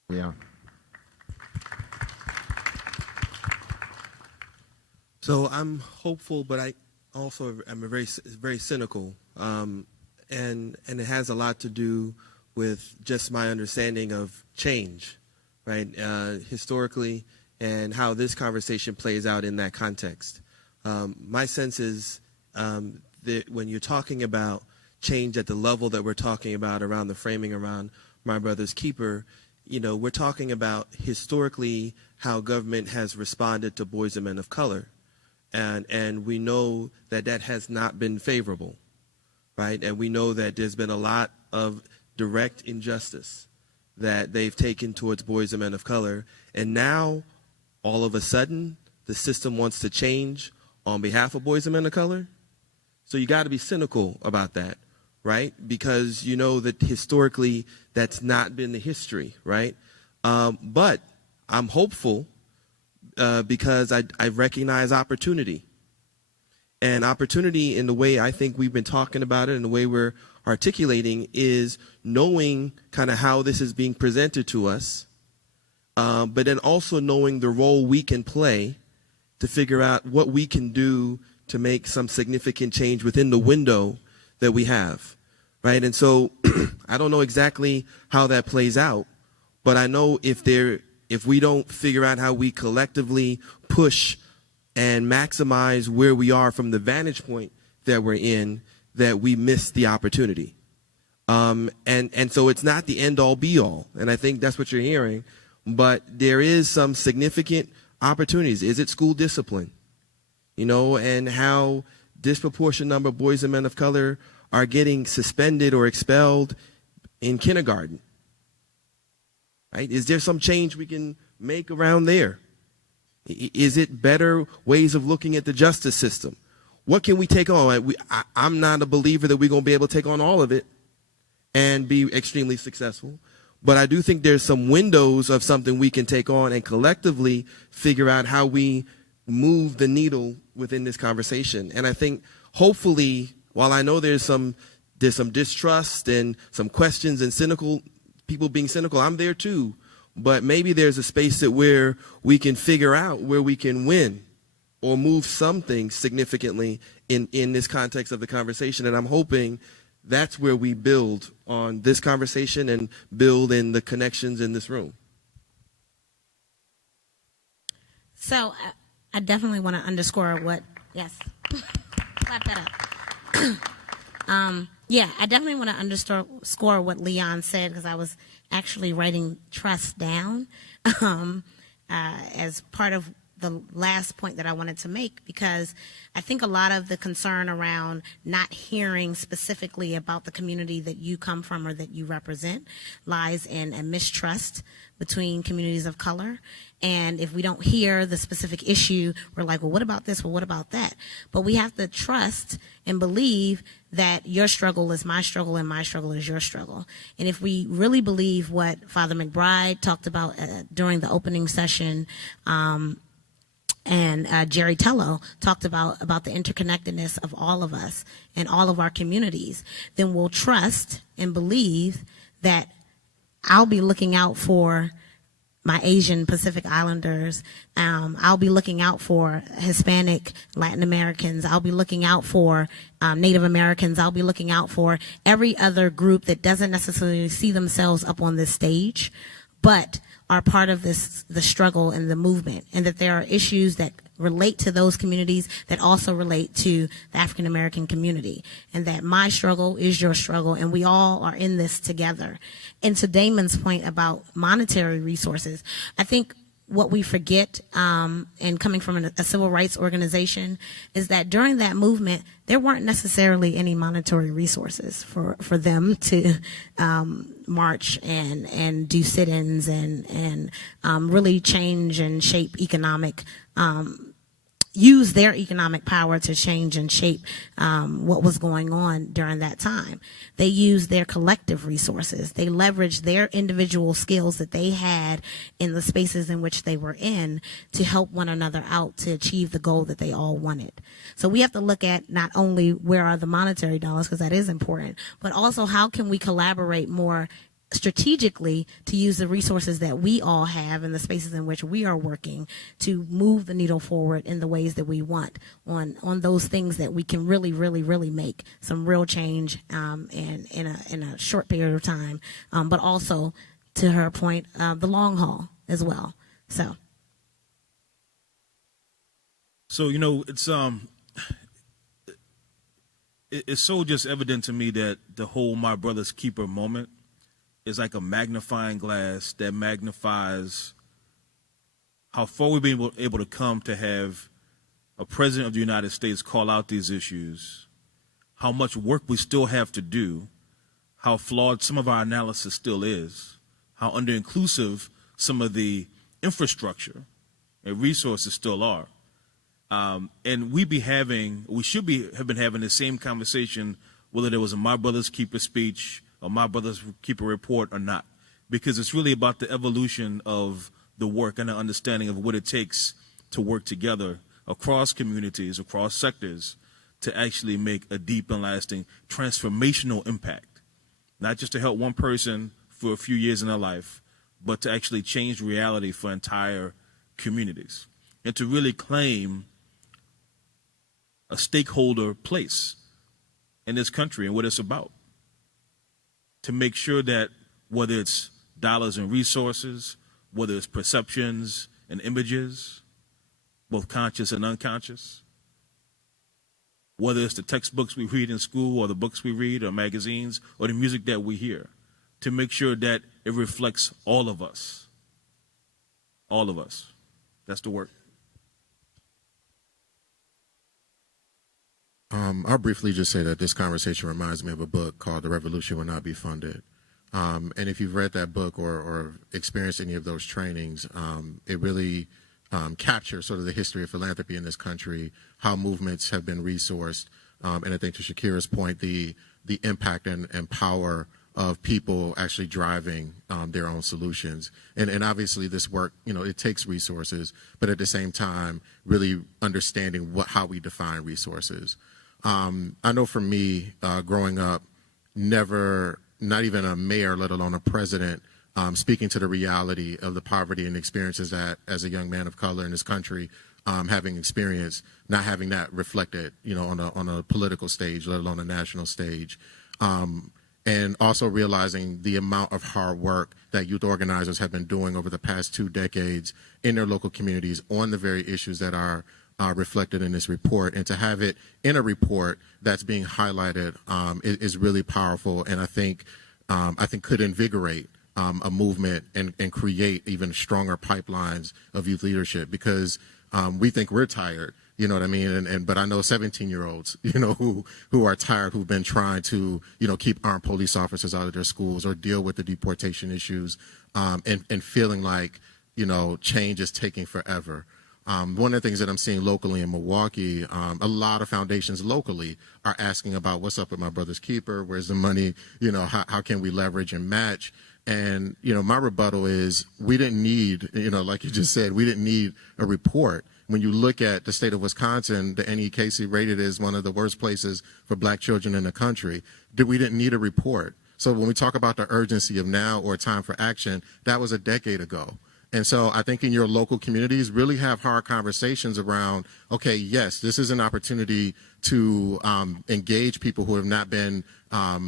Yeah. So I'm hopeful, but I also am very cynical, and it has a lot to do with just my understanding of change, right? Historically, and how this conversation plays out in that context. My sense is that when you're talking about change at the level that we're talking about around the framing around My Brother's Keeper, we're talking about historically how government has responded to boys and men of color. And we know that has not been favorable, right? And we know that there's been a lot of direct injustice that they've taken towards boys and men of color. And now, all of a sudden, the system wants to change on behalf of boys and men of color. So you got to be cynical about that, right? Because you know that historically that's not been the history, right? But I'm hopeful because I recognize opportunity. And opportunity, in the way I think we've been talking about it and the way we're articulating, is knowing kind of how this is being presented to us, but then also knowing the role we can play to figure out what we can do to make some significant change within the window that we have, right? And so I don't know exactly how that plays out, but I know if we don't figure out how we collectively push and maximize where we are from the vantage point that we're in, that we miss the opportunity. And so it's not the end all be all. And I think that's what you're hearing, but there is some significant opportunities. Is it school discipline? And how disproportionate number of boys and men of color are getting suspended or expelled in kindergarten, right? Is there some change we can make around there? Is it better ways of looking at the justice system? What can we take on? I'm not a believer that we're going to be able to take on all of it and be extremely successful. But I do think there's some windows of something we can take on and collectively figure out how we move the needle within this conversation. And I think hopefully, while I know there's some distrust and some questions and people being cynical, I'm there too. But maybe there's a space where we can figure out where we can win or move something significantly in this context of the conversation. And I'm hoping that's where we build on this conversation and build in the connections in this room. So I definitely want to underscore yes, clap that up. I definitely want to underscore what Leon said, because I was actually writing trust down as part of the last point that I wanted to make, because I think a lot of the concern around not hearing specifically about the community that you come from or that you represent lies in a mistrust between communities of color. And if we don't hear the specific issue, we're like, well, what about this? Well, what about that? But we have to trust and believe that your struggle is my struggle and my struggle is your struggle. And if we really believe what Father McBride talked about during the opening session, and Jerry Tello talked about the interconnectedness of all of us and all of our communities, then we'll trust and believe that I'll be looking out for my Asian Pacific Islanders. I'll be looking out for Hispanic, Latin Americans. I'll be looking out for Native Americans. I'll be looking out for every other group that doesn't necessarily see themselves up on this stage, but are part of the struggle and the movement, and that there are issues that relate to those communities that also relate to the African American community, and that my struggle is your struggle, and we all are in this together. And to Damon's point about monetary resources, I think what we forget, and coming from a civil rights organization, is that during that movement, there weren't necessarily any monetary resources for them to march and do sit-ins and really change and shape use their economic power to change and shape what was going on during that time. They used their collective resources. They leveraged their individual skills that they had in the spaces in which they were in to help one another out to achieve the goal that they all wanted. So we have to look at not only where are the monetary dollars, because that is important, but also how can we collaborate more strategically to use the resources that we all have in the spaces in which we are working to move the needle forward in the ways that we want on those things that we can really, really, really make some real change and in a short period of time, but also, to her point, the long haul as well. So it's so just evident to me that the whole "my brother's keeper" moment is like a magnifying glass that magnifies how far we've been able to come to have a president of the United States call out these issues, how much work we still have to do, how flawed some of our analysis still is, how under-inclusive some of the infrastructure and resources still are. And we should have been having the same conversation, whether there was a "My Brother's Keeper" speech or "My Brother's Keeper" report or not, because it's really about the evolution of the work and the understanding of what it takes to work together across communities, across sectors, to actually make a deep and lasting transformational impact, not just to help one person for a few years in their life, but to actually change reality for entire communities and to really claim a stakeholder place in this country and what it's about. To make sure that whether it's dollars and resources, whether it's perceptions and images, both conscious and unconscious, whether it's the textbooks we read in school or the books we read or magazines or the music that we hear, to make sure that it reflects all of us. All of us. That's the work. I'll briefly just say that this conversation reminds me of a book called The Revolution Will Not Be Funded. And if you've read that book or experienced any of those trainings, it really captures sort of the history of philanthropy in this country, how movements have been resourced, and I think to Shakira's point, the impact and power of people actually driving their own solutions. And obviously this work, it takes resources, but at the same time, really understanding how we define resources. I know for me, growing up, not even a mayor, let alone a president, speaking to the reality of the poverty and experiences that as a young man of color in this country, having experienced, not having that reflected, on a political stage, let alone a national stage. And also realizing the amount of hard work that youth organizers have been doing over the past 2 decades in their local communities on the very issues that are reflected in this report, and to have it in a report that's being highlighted is really powerful, and I think could invigorate a movement and create even stronger pipelines of youth leadership, because we think we're tired, you know what I mean? But I know 17-year-olds, who are tired, who've been trying to, keep armed police officers out of their schools or deal with the deportation issues, and feeling like, change is taking forever. One of the things that I'm seeing locally in Milwaukee, a lot of foundations locally are asking about what's up with my brother's keeper, where's the money, how can we leverage and match? And, my rebuttal is we didn't need, like you just said, we didn't need a report. When you look at the state of Wisconsin, the NEKC rated as one of the worst places for black children in the country. We didn't need a report. So when we talk about the urgency of now or time for action, that was a decade ago. And so I think in your local communities, really have hard conversations around, okay, yes, this is an opportunity to engage people who have not been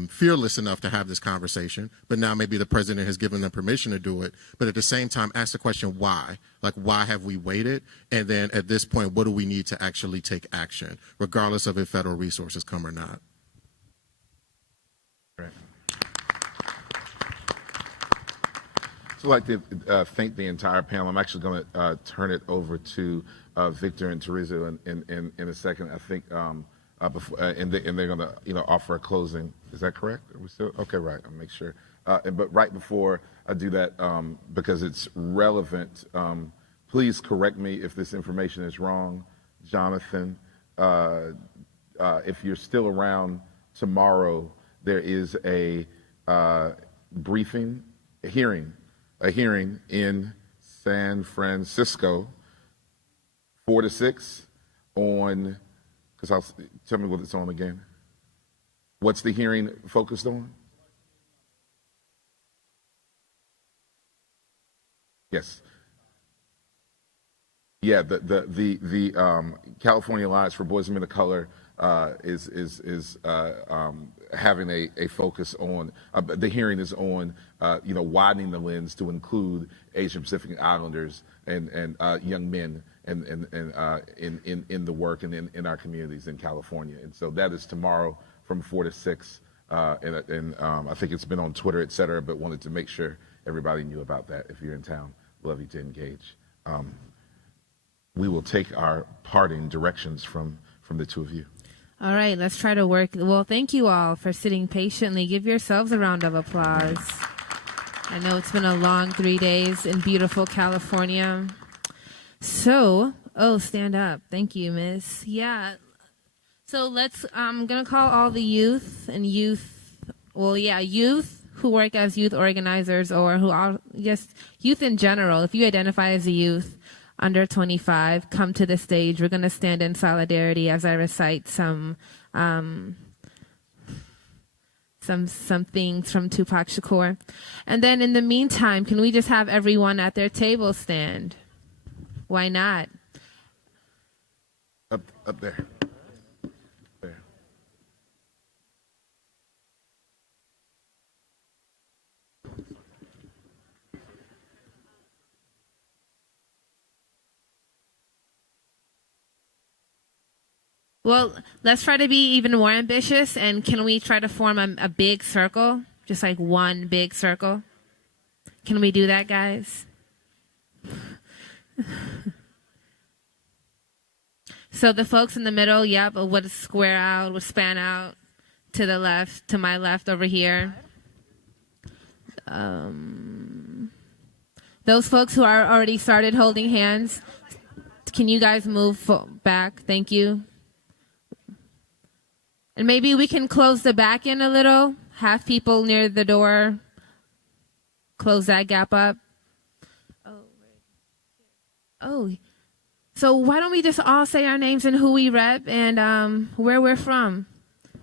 fearless enough to have this conversation, but now maybe the president has given them permission to do it. But at the same time, ask the question, why? Like, why have we waited? And then at this point, what do we need to actually take action, regardless of if federal resources come or not? Right. So I'd like to thank the entire panel. I'm actually going to turn it over to Victor and Teresa in a second. I think before, and they're going to offer a closing. Is that correct? Are we still okay? Right. I'll make sure. But right before I do that, because it's relevant, please correct me if this information is wrong, Jonathan. If you're still around tomorrow, there is a hearing in San Francisco, 4 to 6 on, tell me what it's on again. What's the hearing focused on? Yes. Yeah, the California Alliance for Boys and Men of Color is having a focus on the hearing is on widening the lens to include Asian Pacific Islanders and young men and in the work and in our communities in California. And so that is tomorrow from 4 to 6. And I think it's been on Twitter, et cetera, but wanted to make sure everybody knew about that. If you're in town, love you to engage. We will take our parting directions from the two of you. All right, let's try to work. Well, thank you all for sitting patiently. Give yourselves a round of applause. I know it's been a long 3 days in beautiful California. So, stand up. Thank you, miss. Yeah. So I'm going to call all the youth who work as youth organizers or who are just youth in general. If you identify as a youth, under 25 come to the stage. We're going to stand in solidarity as I recite some things from Tupac Shakur. And then in the meantime, can we just have everyone at their table stand? Why not? Up there. There. Well, let's try to be even more ambitious, and can we try to form a big circle? Just like one big circle? Can we do that, guys? So the folks in the middle, yep, would square out, would span out to the left, to my left over here. Those folks who are already started holding hands, can you guys move back? Thank you. And maybe we can close the back end a little, have people near the door, close that gap up. Oh, so why don't we just all say our names and who we rep and where we're from?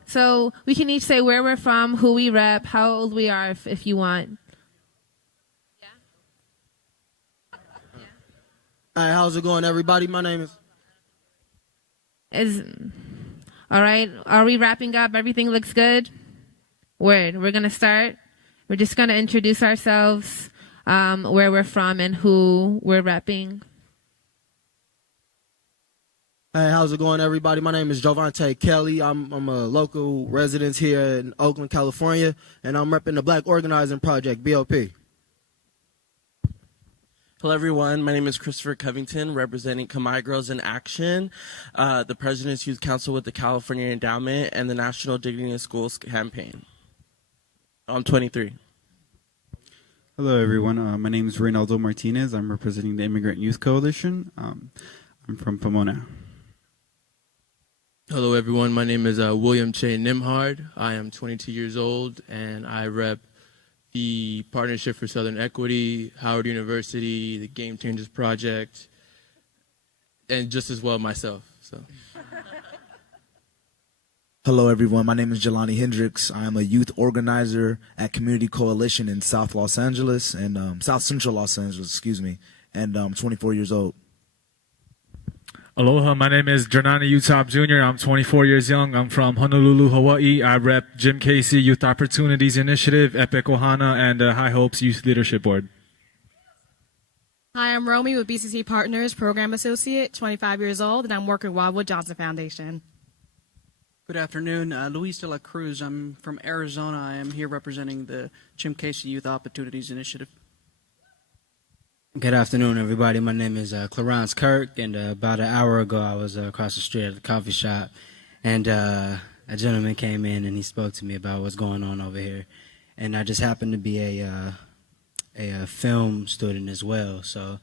So we can each say where we're from, who we rep, how old we are if you want. Hi, how's it going, everybody? My name is... All right, are we wrapping up? Everything looks good? Word, we're going to start. We're just going to introduce ourselves, where we're from and who we're repping. Hey, how's it going, everybody? My name is Jovante Kelly. I'm a local resident here in Oakland, California, and I'm repping the Black Organizing Project, BOP. Hello, everyone. My name is Christopher Covington, representing Khmer Girls in Action, the President's Youth Council with the California Endowment, and the National Dignity in Schools campaign. I'm 23. Hello, everyone. My name is Reynaldo Martinez. I'm representing the Immigrant Youth Coalition. I'm from Pomona. Hello, everyone. My name is William Che Nimhard. I am 22 years old, and I rep the Partnership for Southern Equity, Howard University, the Game Changers Project, and just as well myself. So. Hello, everyone. My name is Jelani Hendricks. I am a youth organizer at Community Coalition in South Los Angeles and South Central Los Angeles, excuse me, and I'm 24 years old. Aloha, my name is Jernani Utop Jr. I'm 24 years young. I'm from Honolulu, Hawaii. I rep Jim Casey Youth Opportunities Initiative, Epic Ohana, and High Hopes Youth Leadership Board. Hi, I'm Romy with BCC Partners, Program Associate, 25 years old, and I'm working with Wildwood Johnson Foundation. Good afternoon. Luis de la Cruz. I'm from Arizona. I am here representing the Jim Casey Youth Opportunities Initiative. Good afternoon, everybody. My name is Clarence Kirk, and about an hour ago I was across the street at the coffee shop, and a gentleman came in and he spoke to me about what's going on over here. And I just happened to be a film student as well, so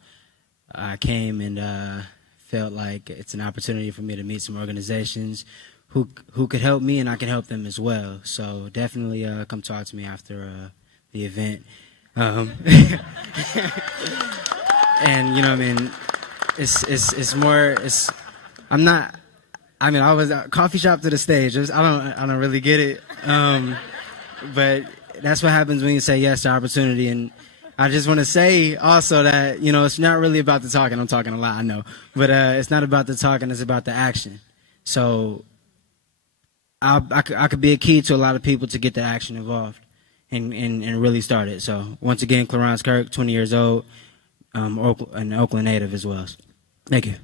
I came and felt like it's an opportunity for me to meet some organizations who could help me, and I can help them as well. So definitely come talk to me after the event. And you know, I mean, it's more. I'm not. I mean, I was coffee shop to the stage. I don't really get it. But that's what happens when you say yes to opportunity. And I just want to say also that, you know, it's not really about the talking. I'm talking a lot, I know, but it's not about the talking. It's about the action. So I could be a key to a lot of people to get the action involved and really start it. So once again, Clarence Kirk, 20 years old. An Oakland native as well. Thank you.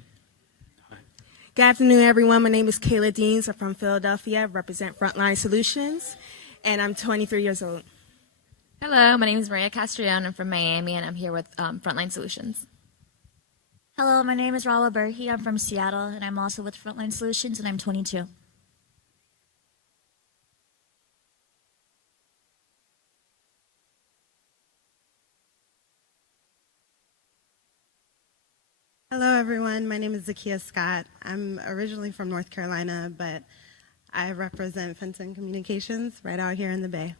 Good afternoon, everyone. My name is Kayla Deans. I'm from Philadelphia. I represent Frontline Solutions, and I'm 23 years old. Hello, my name is Maria Castrillon. I'm from Miami, and I'm here with Frontline Solutions. Hello, my name is Rawa Berhi. I'm from Seattle, and I'm also with Frontline Solutions, and I'm 22. Hello, everyone. My name is Zakia Scott. I'm originally from North Carolina, but I represent Fenton Communications right out here in the Bay.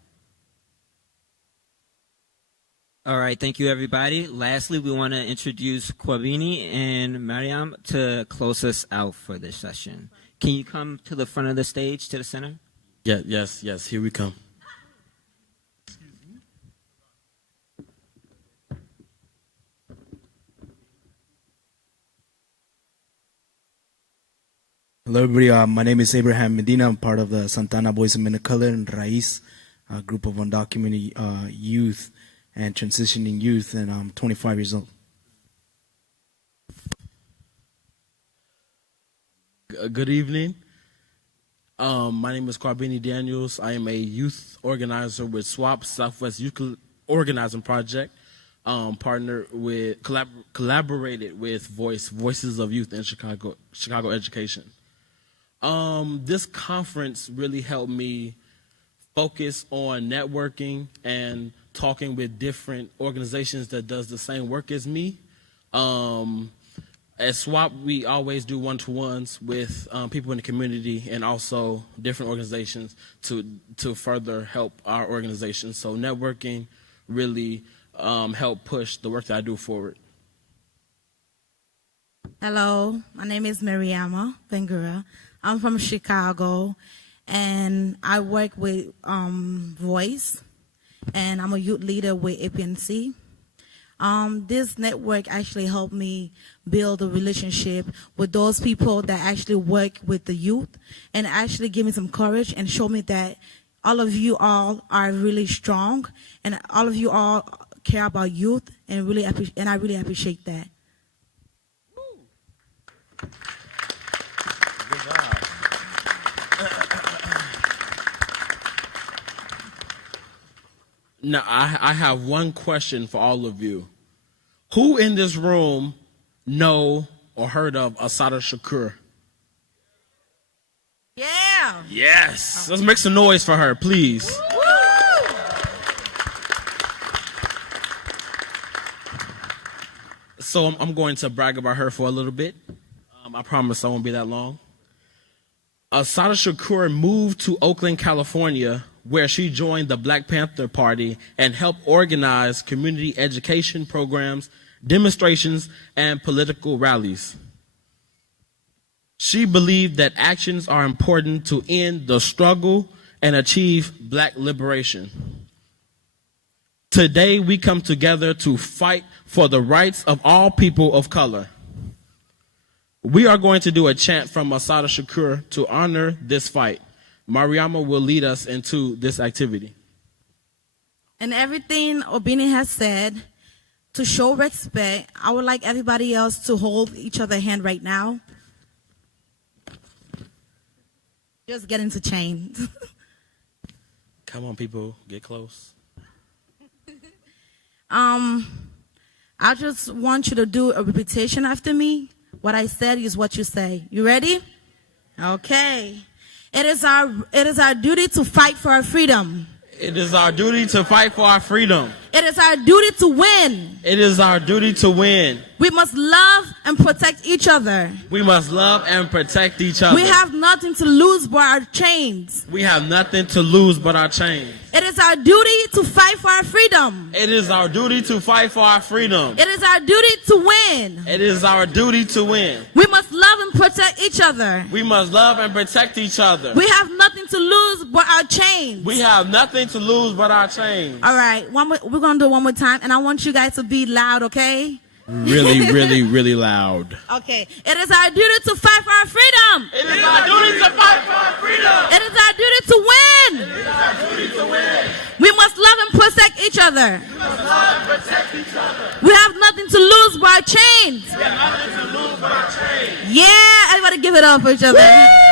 All right, thank you, everybody. Lastly, we want to introduce Kwabini and Mariam to close us out for this session. Can you come to the front of the stage, to the center? Yeah, yes, here we come. Hello, everybody. My name is Abraham Medina. I'm part of the Santana Boys of Men of Color and Raiz, a group of undocumented youth and transitioning youth, and I'm 25 years old. Good evening. My name is Kwabini Daniels. I am a youth organizer with SWAP, Southwest Youth Organizing Project. Collaborated with Voices of Youth in Chicago Education. This conference really helped me focus on networking and talking with different organizations that does the same work as me. At SWAP, we always do one-to-ones with people in the community and also different organizations to further help our organization. So networking really helped push the work that I do forward. Hello, my name is Mariama Bengura. I'm from Chicago, and I work with Voice, and I'm a youth leader with APNC. This network actually helped me build a relationship with those people that actually work with the youth, and actually give me some courage and show me that all of you all are really strong, and all of you all care about youth, and I really appreciate that. Good job. Now, I have one question for all of you. Who in this room know or heard of Assata Shakur? Yeah. Yes. Let's make some noise for her, please. So I'm going to brag about her for a little bit. I promise I won't be that long. Assata Shakur moved to Oakland, California, where she joined the Black Panther Party and helped organize community education programs, demonstrations, and political rallies. She believed that actions are important to end the struggle and achieve Black liberation. Today, we come together to fight for the rights of all people of color. We are going to do a chant from Assata Shakur to honor this fight. Mariama will lead us into this activity. And everything Obini has said, to show respect, I would like everybody else to hold each other's hand right now. Just get into chains. Come on, people, get close. I just want you to do a repetition after me. What I said is what you say. You ready? Okay. It is our duty to fight for our freedom. It is our duty to fight for our freedom. It is our duty to win. It is our duty to win. We must love and protect each other. We must love and protect each other. We have nothing to lose but our chains. We have nothing to lose but our chains. It is our duty to fight for our freedom. It is our duty to fight for our freedom. It is our duty to win. It is our duty to win. We must love and protect each other. We must love and protect each other. We have nothing to lose but our chains. We have nothing to lose but our chains. All right, we're going to do it one more time, and I want you guys to be loud, okay? Really, really, really loud. Okay. It is our duty to fight for our freedom. It is our duty to fight for our freedom. It is our duty to win. It is our duty to win. We must love and protect each other. We must love and protect each other. We have nothing to lose but our chains. We have nothing to lose but our chains. Yeah, everybody give it up for each other. Woo!